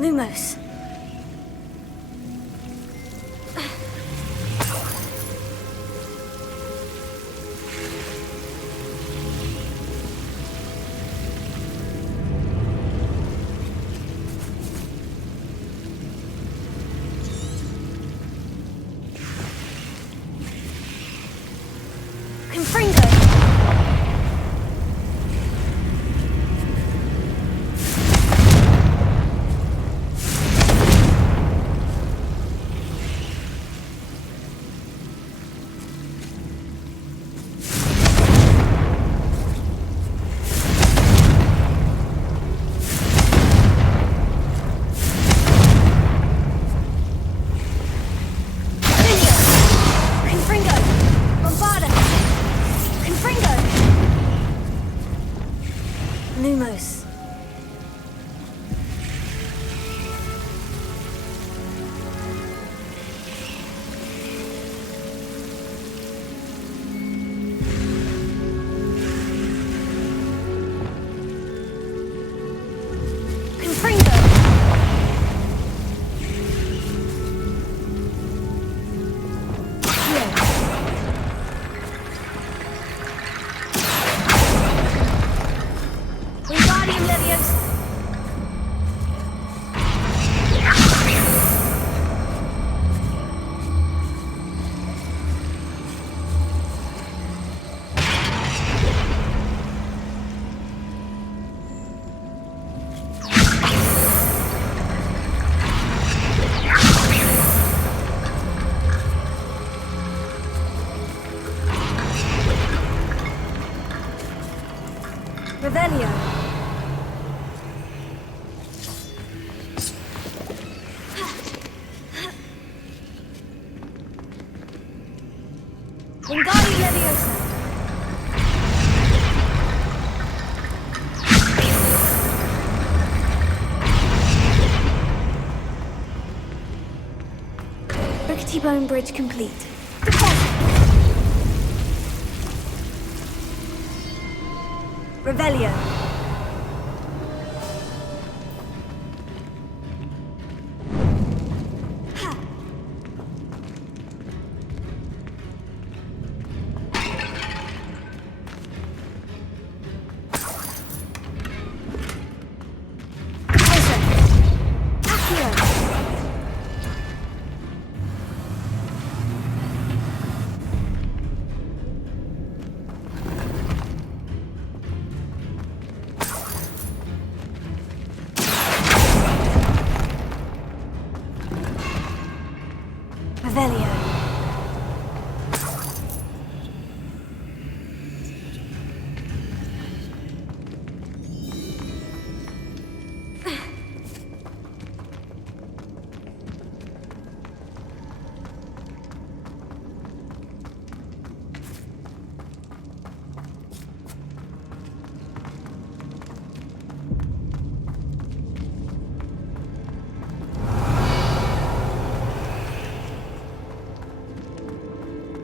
Lumos. Lumos. Revelio. Wingardium Leviosa. Antibone bridge complete. Revelio. Revelio.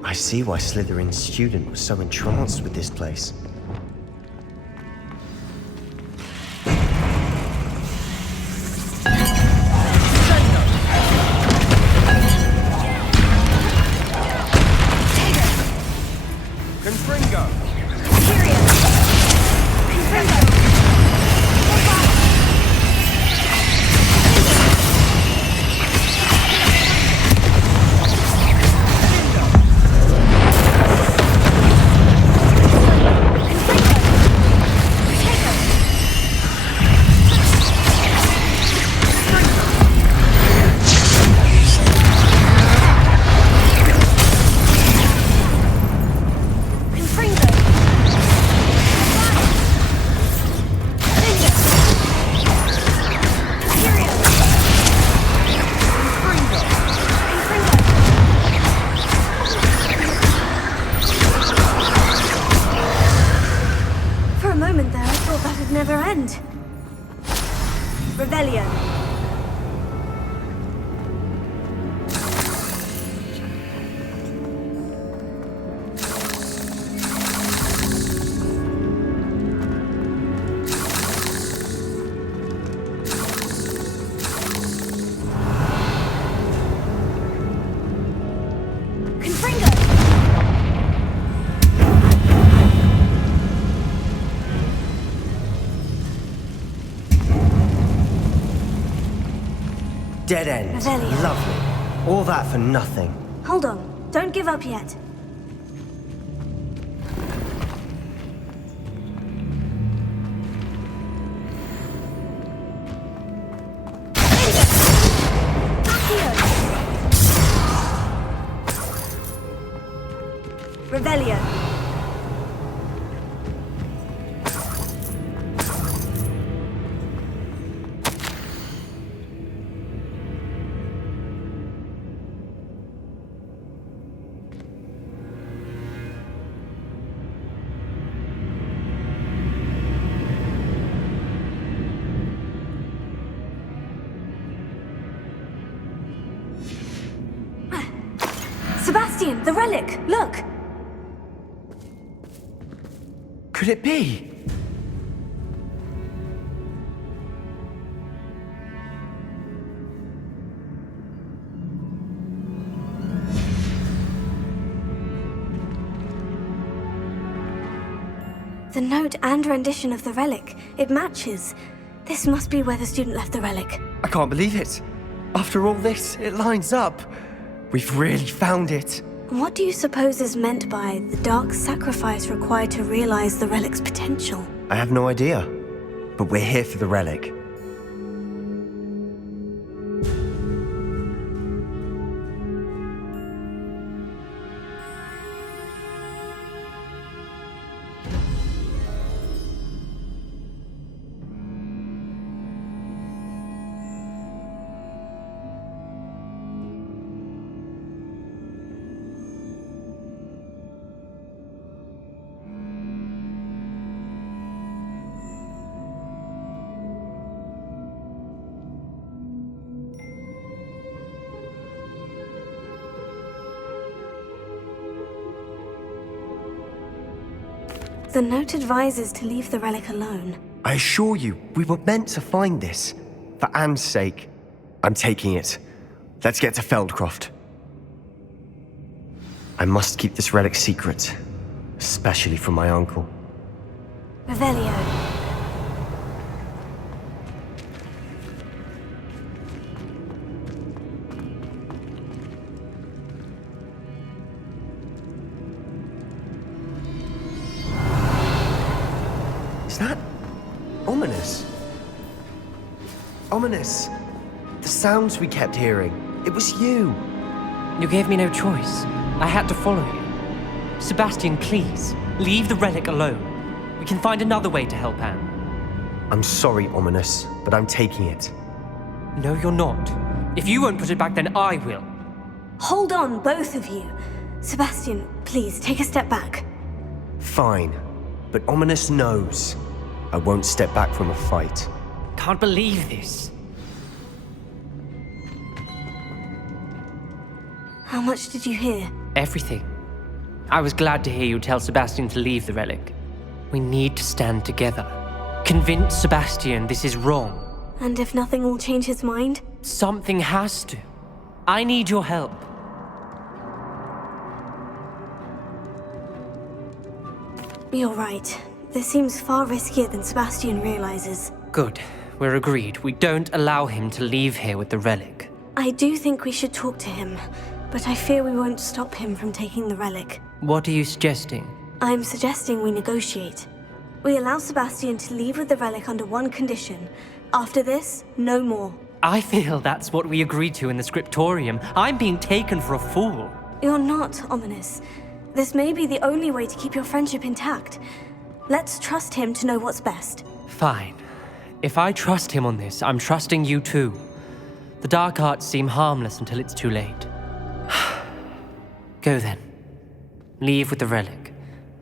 I see why Slytherin's student was so entranced with this place. Confringo! For a moment there, I thought that'd never end. Revelio. Dead end. Revelio. Lovely. All that for nothing. Hold on. Don't give up yet. Revelio. Sebastian, the relic! Look! Could it be? The note and rendition of the relic. It matches. This must be where the student left the relic. I can't believe it. After all this, it lines up. We've really found it. What do you suppose is meant by the dark sacrifice required to realize the relic's potential? I have no idea. But we're here for the relic. The note advises to leave the relic alone. I assure you, we were meant to find this. For Anne's sake. I'm taking it. Let's get to Feldcroft. I must keep this relic secret. Especially from my uncle. Revelio. Is that ominous? Ominous. The sounds we kept hearing. It was you. You gave me no choice. I had to follow you. Sebastian, please, leave the relic alone. We can find another way to help Anne. I'm sorry, Ominous, but I'm taking it. No, you're not. If you won't put it back, then I will. Hold on, both of you. Sebastian, please, take a step back. Fine. But Ominous knows. I won't step back from a fight. Can't believe this. How much did you hear? Everything. I was glad to hear you tell Sebastian to leave the relic. We need to stand together. Convince Sebastian this is wrong. And if nothing will change his mind? Something has to. I need your help. You're right. This seems far riskier than Sebastian realizes. Good. We're agreed. We don't allow him to leave here with the relic. I do think we should talk to him, but I fear we won't stop him from taking the relic. What are you suggesting? I'm suggesting we negotiate. We allow Sebastian to leave with the relic under one condition. After this, no more. I feel that's what we agreed to in the scriptorium. I'm being taken for a fool. You're not, Ominous. This may be the only way to keep your friendship intact. Let's trust him to know what's best. Fine. If I trust him on this, I'm trusting you too. The dark arts seem harmless until it's too late. Go then. Leave with the relic.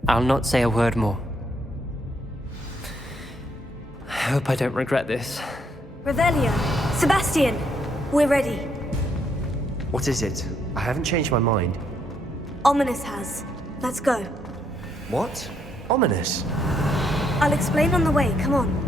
I'll not say a word more. I hope I don't regret this. Revelio! Sebastian! We're ready. What is it? I haven't changed my mind. Ominous has. Let's go. What? Ominous? I'll explain on the way, come on.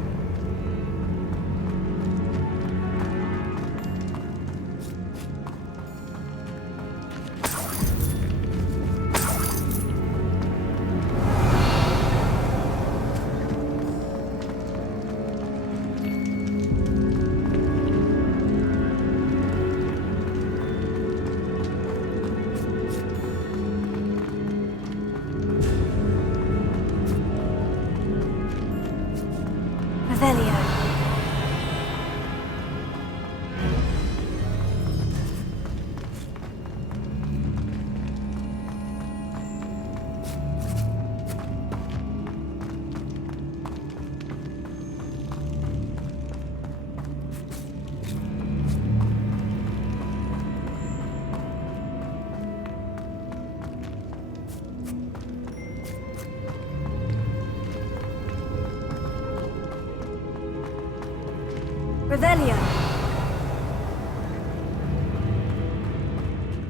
Revelio.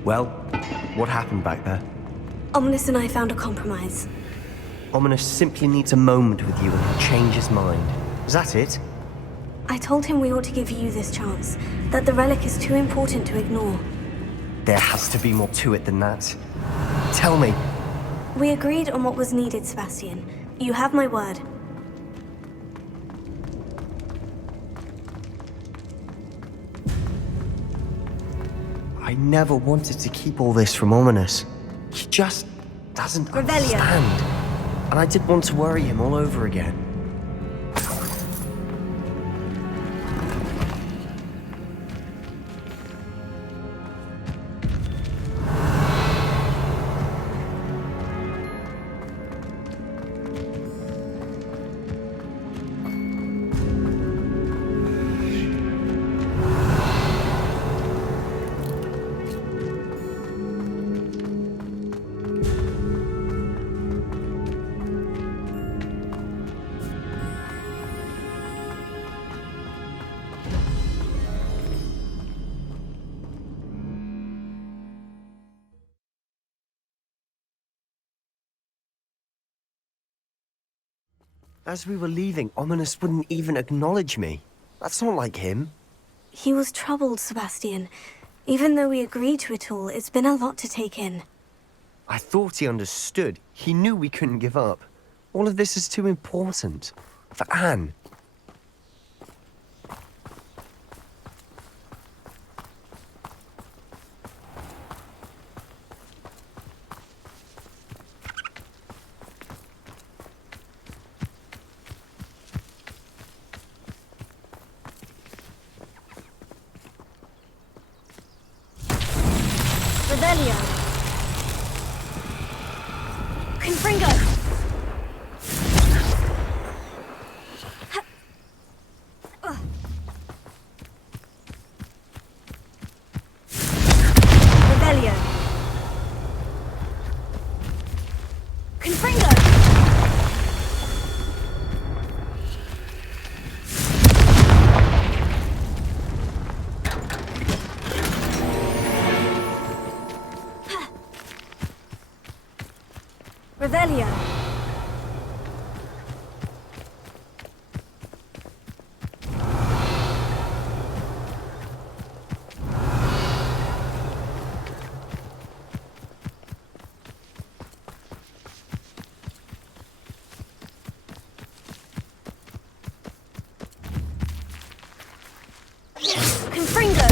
Well, what happened back there? Ominous and I found a compromise. Ominous simply needs a moment with you and he'll change his mind. Is that it? I told him we ought to give you this chance, that the relic is too important to ignore. There has to be more to it than that. Tell me. We agreed on what was needed, Sebastian. You have my word. I never wanted to keep all this from Ominous. He just doesn't understand. And I didn't want to worry him all over again. As we were leaving, Ominous wouldn't even acknowledge me. That's not like him. He was troubled, Sebastian. Even though we agreed to it all, it's been a lot to take in. I thought he understood. He knew we couldn't give up. All of this is too important. For Anne. Revelio! Confringo! Revelio! Confringo! Revelio. Confringo.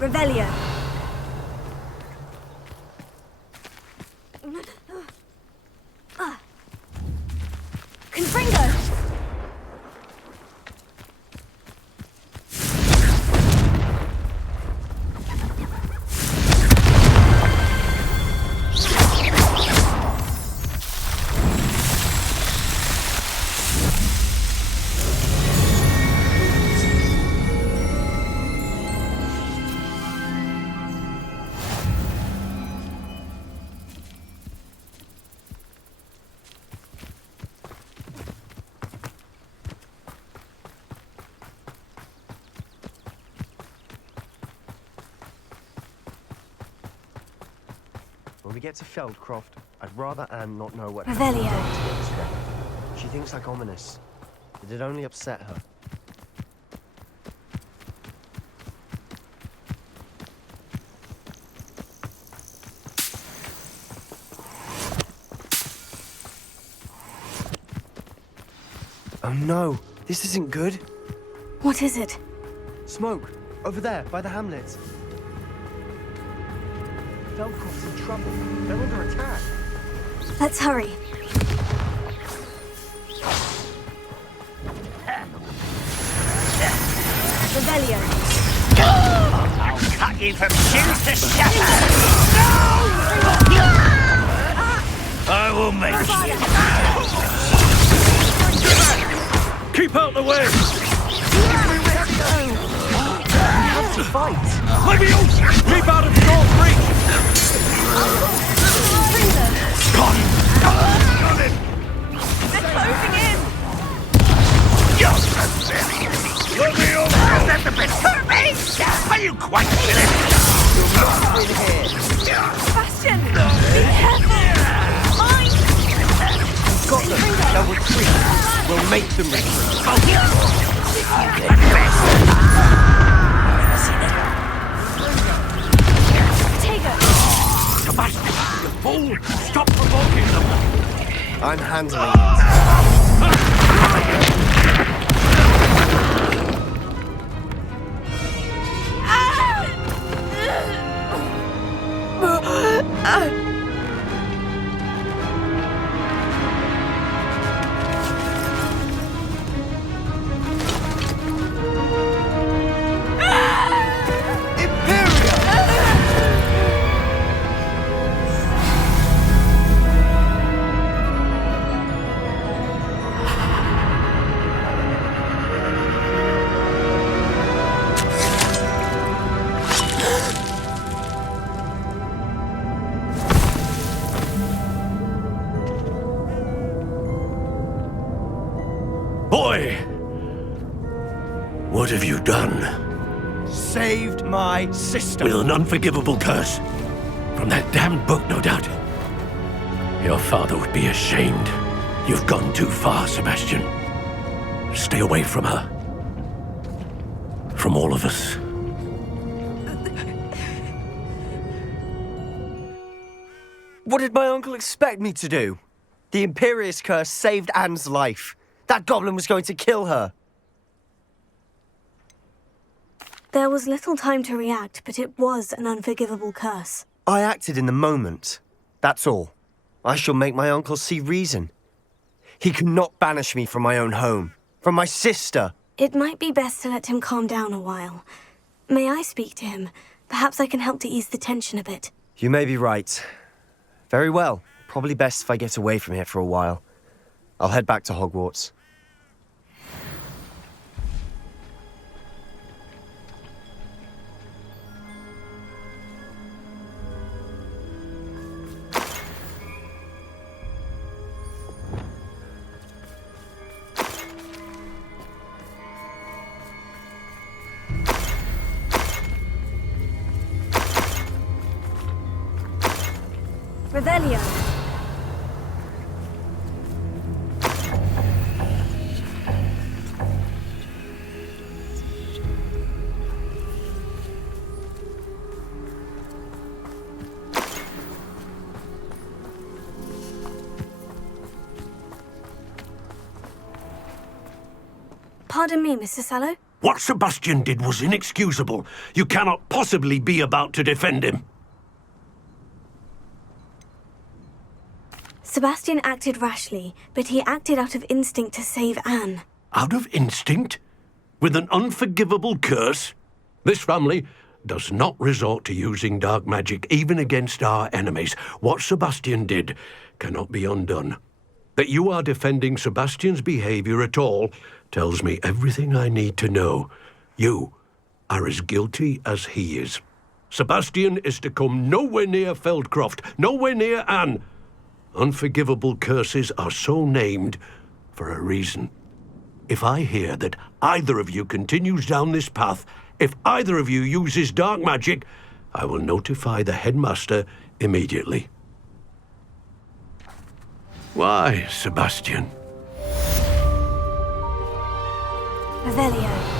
Revelio. Confringo. When we get to Feldcroft, I'd rather Anne not know what Revelio. happened to get us ready. She thinks like Ominous. It'd only upset her. Oh no, this isn't good. What is it? Smoke, over there, by the hamlet. Feldcroft's in trouble. They're under attack. Let's hurry. Revelio. I'll cut you from shoes to shatter! I will make you. Keep out the way! We have to fight. Leviosa! Keep out of short reach! They're closing in! That's the best for me! Are you quite finished? Sebastian! Be careful! Mine! Got them. They'll retreat. We'll make them retreat. Sebastian, you fool! Stop provoking them! I'm handling What have you done? Saved my sister. With an unforgivable curse. From that damned book, no doubt. Your father would be ashamed. You've gone too far, Sebastian. Stay away from her. From all of us. What did my uncle expect me to do? The Imperious curse saved Anne's life. That goblin was going to kill her. There was little time to react, but it was an unforgivable curse. I acted in the moment. That's all. I shall make my uncle see reason. He cannot banish me from my own home. From my sister. It might be best to let him calm down a while. May I speak to him? Perhaps I can help to ease the tension a bit. You may be right. Very well. Probably best if I get away from here for a while. I'll head back to Hogwarts. Revelio. Pardon me, Mr. Sallow. What Sebastian did was inexcusable. You cannot possibly be about to defend him. Sebastian acted rashly, but he acted out of instinct to save Anne. Out of instinct? With an unforgivable curse? This family does not resort to using dark magic even against our enemies. What Sebastian did cannot be undone. That you are defending Sebastian's behavior at all tells me everything I need to know. You are as guilty as he is. Sebastian is to come nowhere near Feldcroft, nowhere near Anne. Unforgivable curses are so named for a reason. If I hear that either of you continues down this path, if either of you uses dark magic, I will notify the headmaster immediately. Why, Sebastian? Revelio.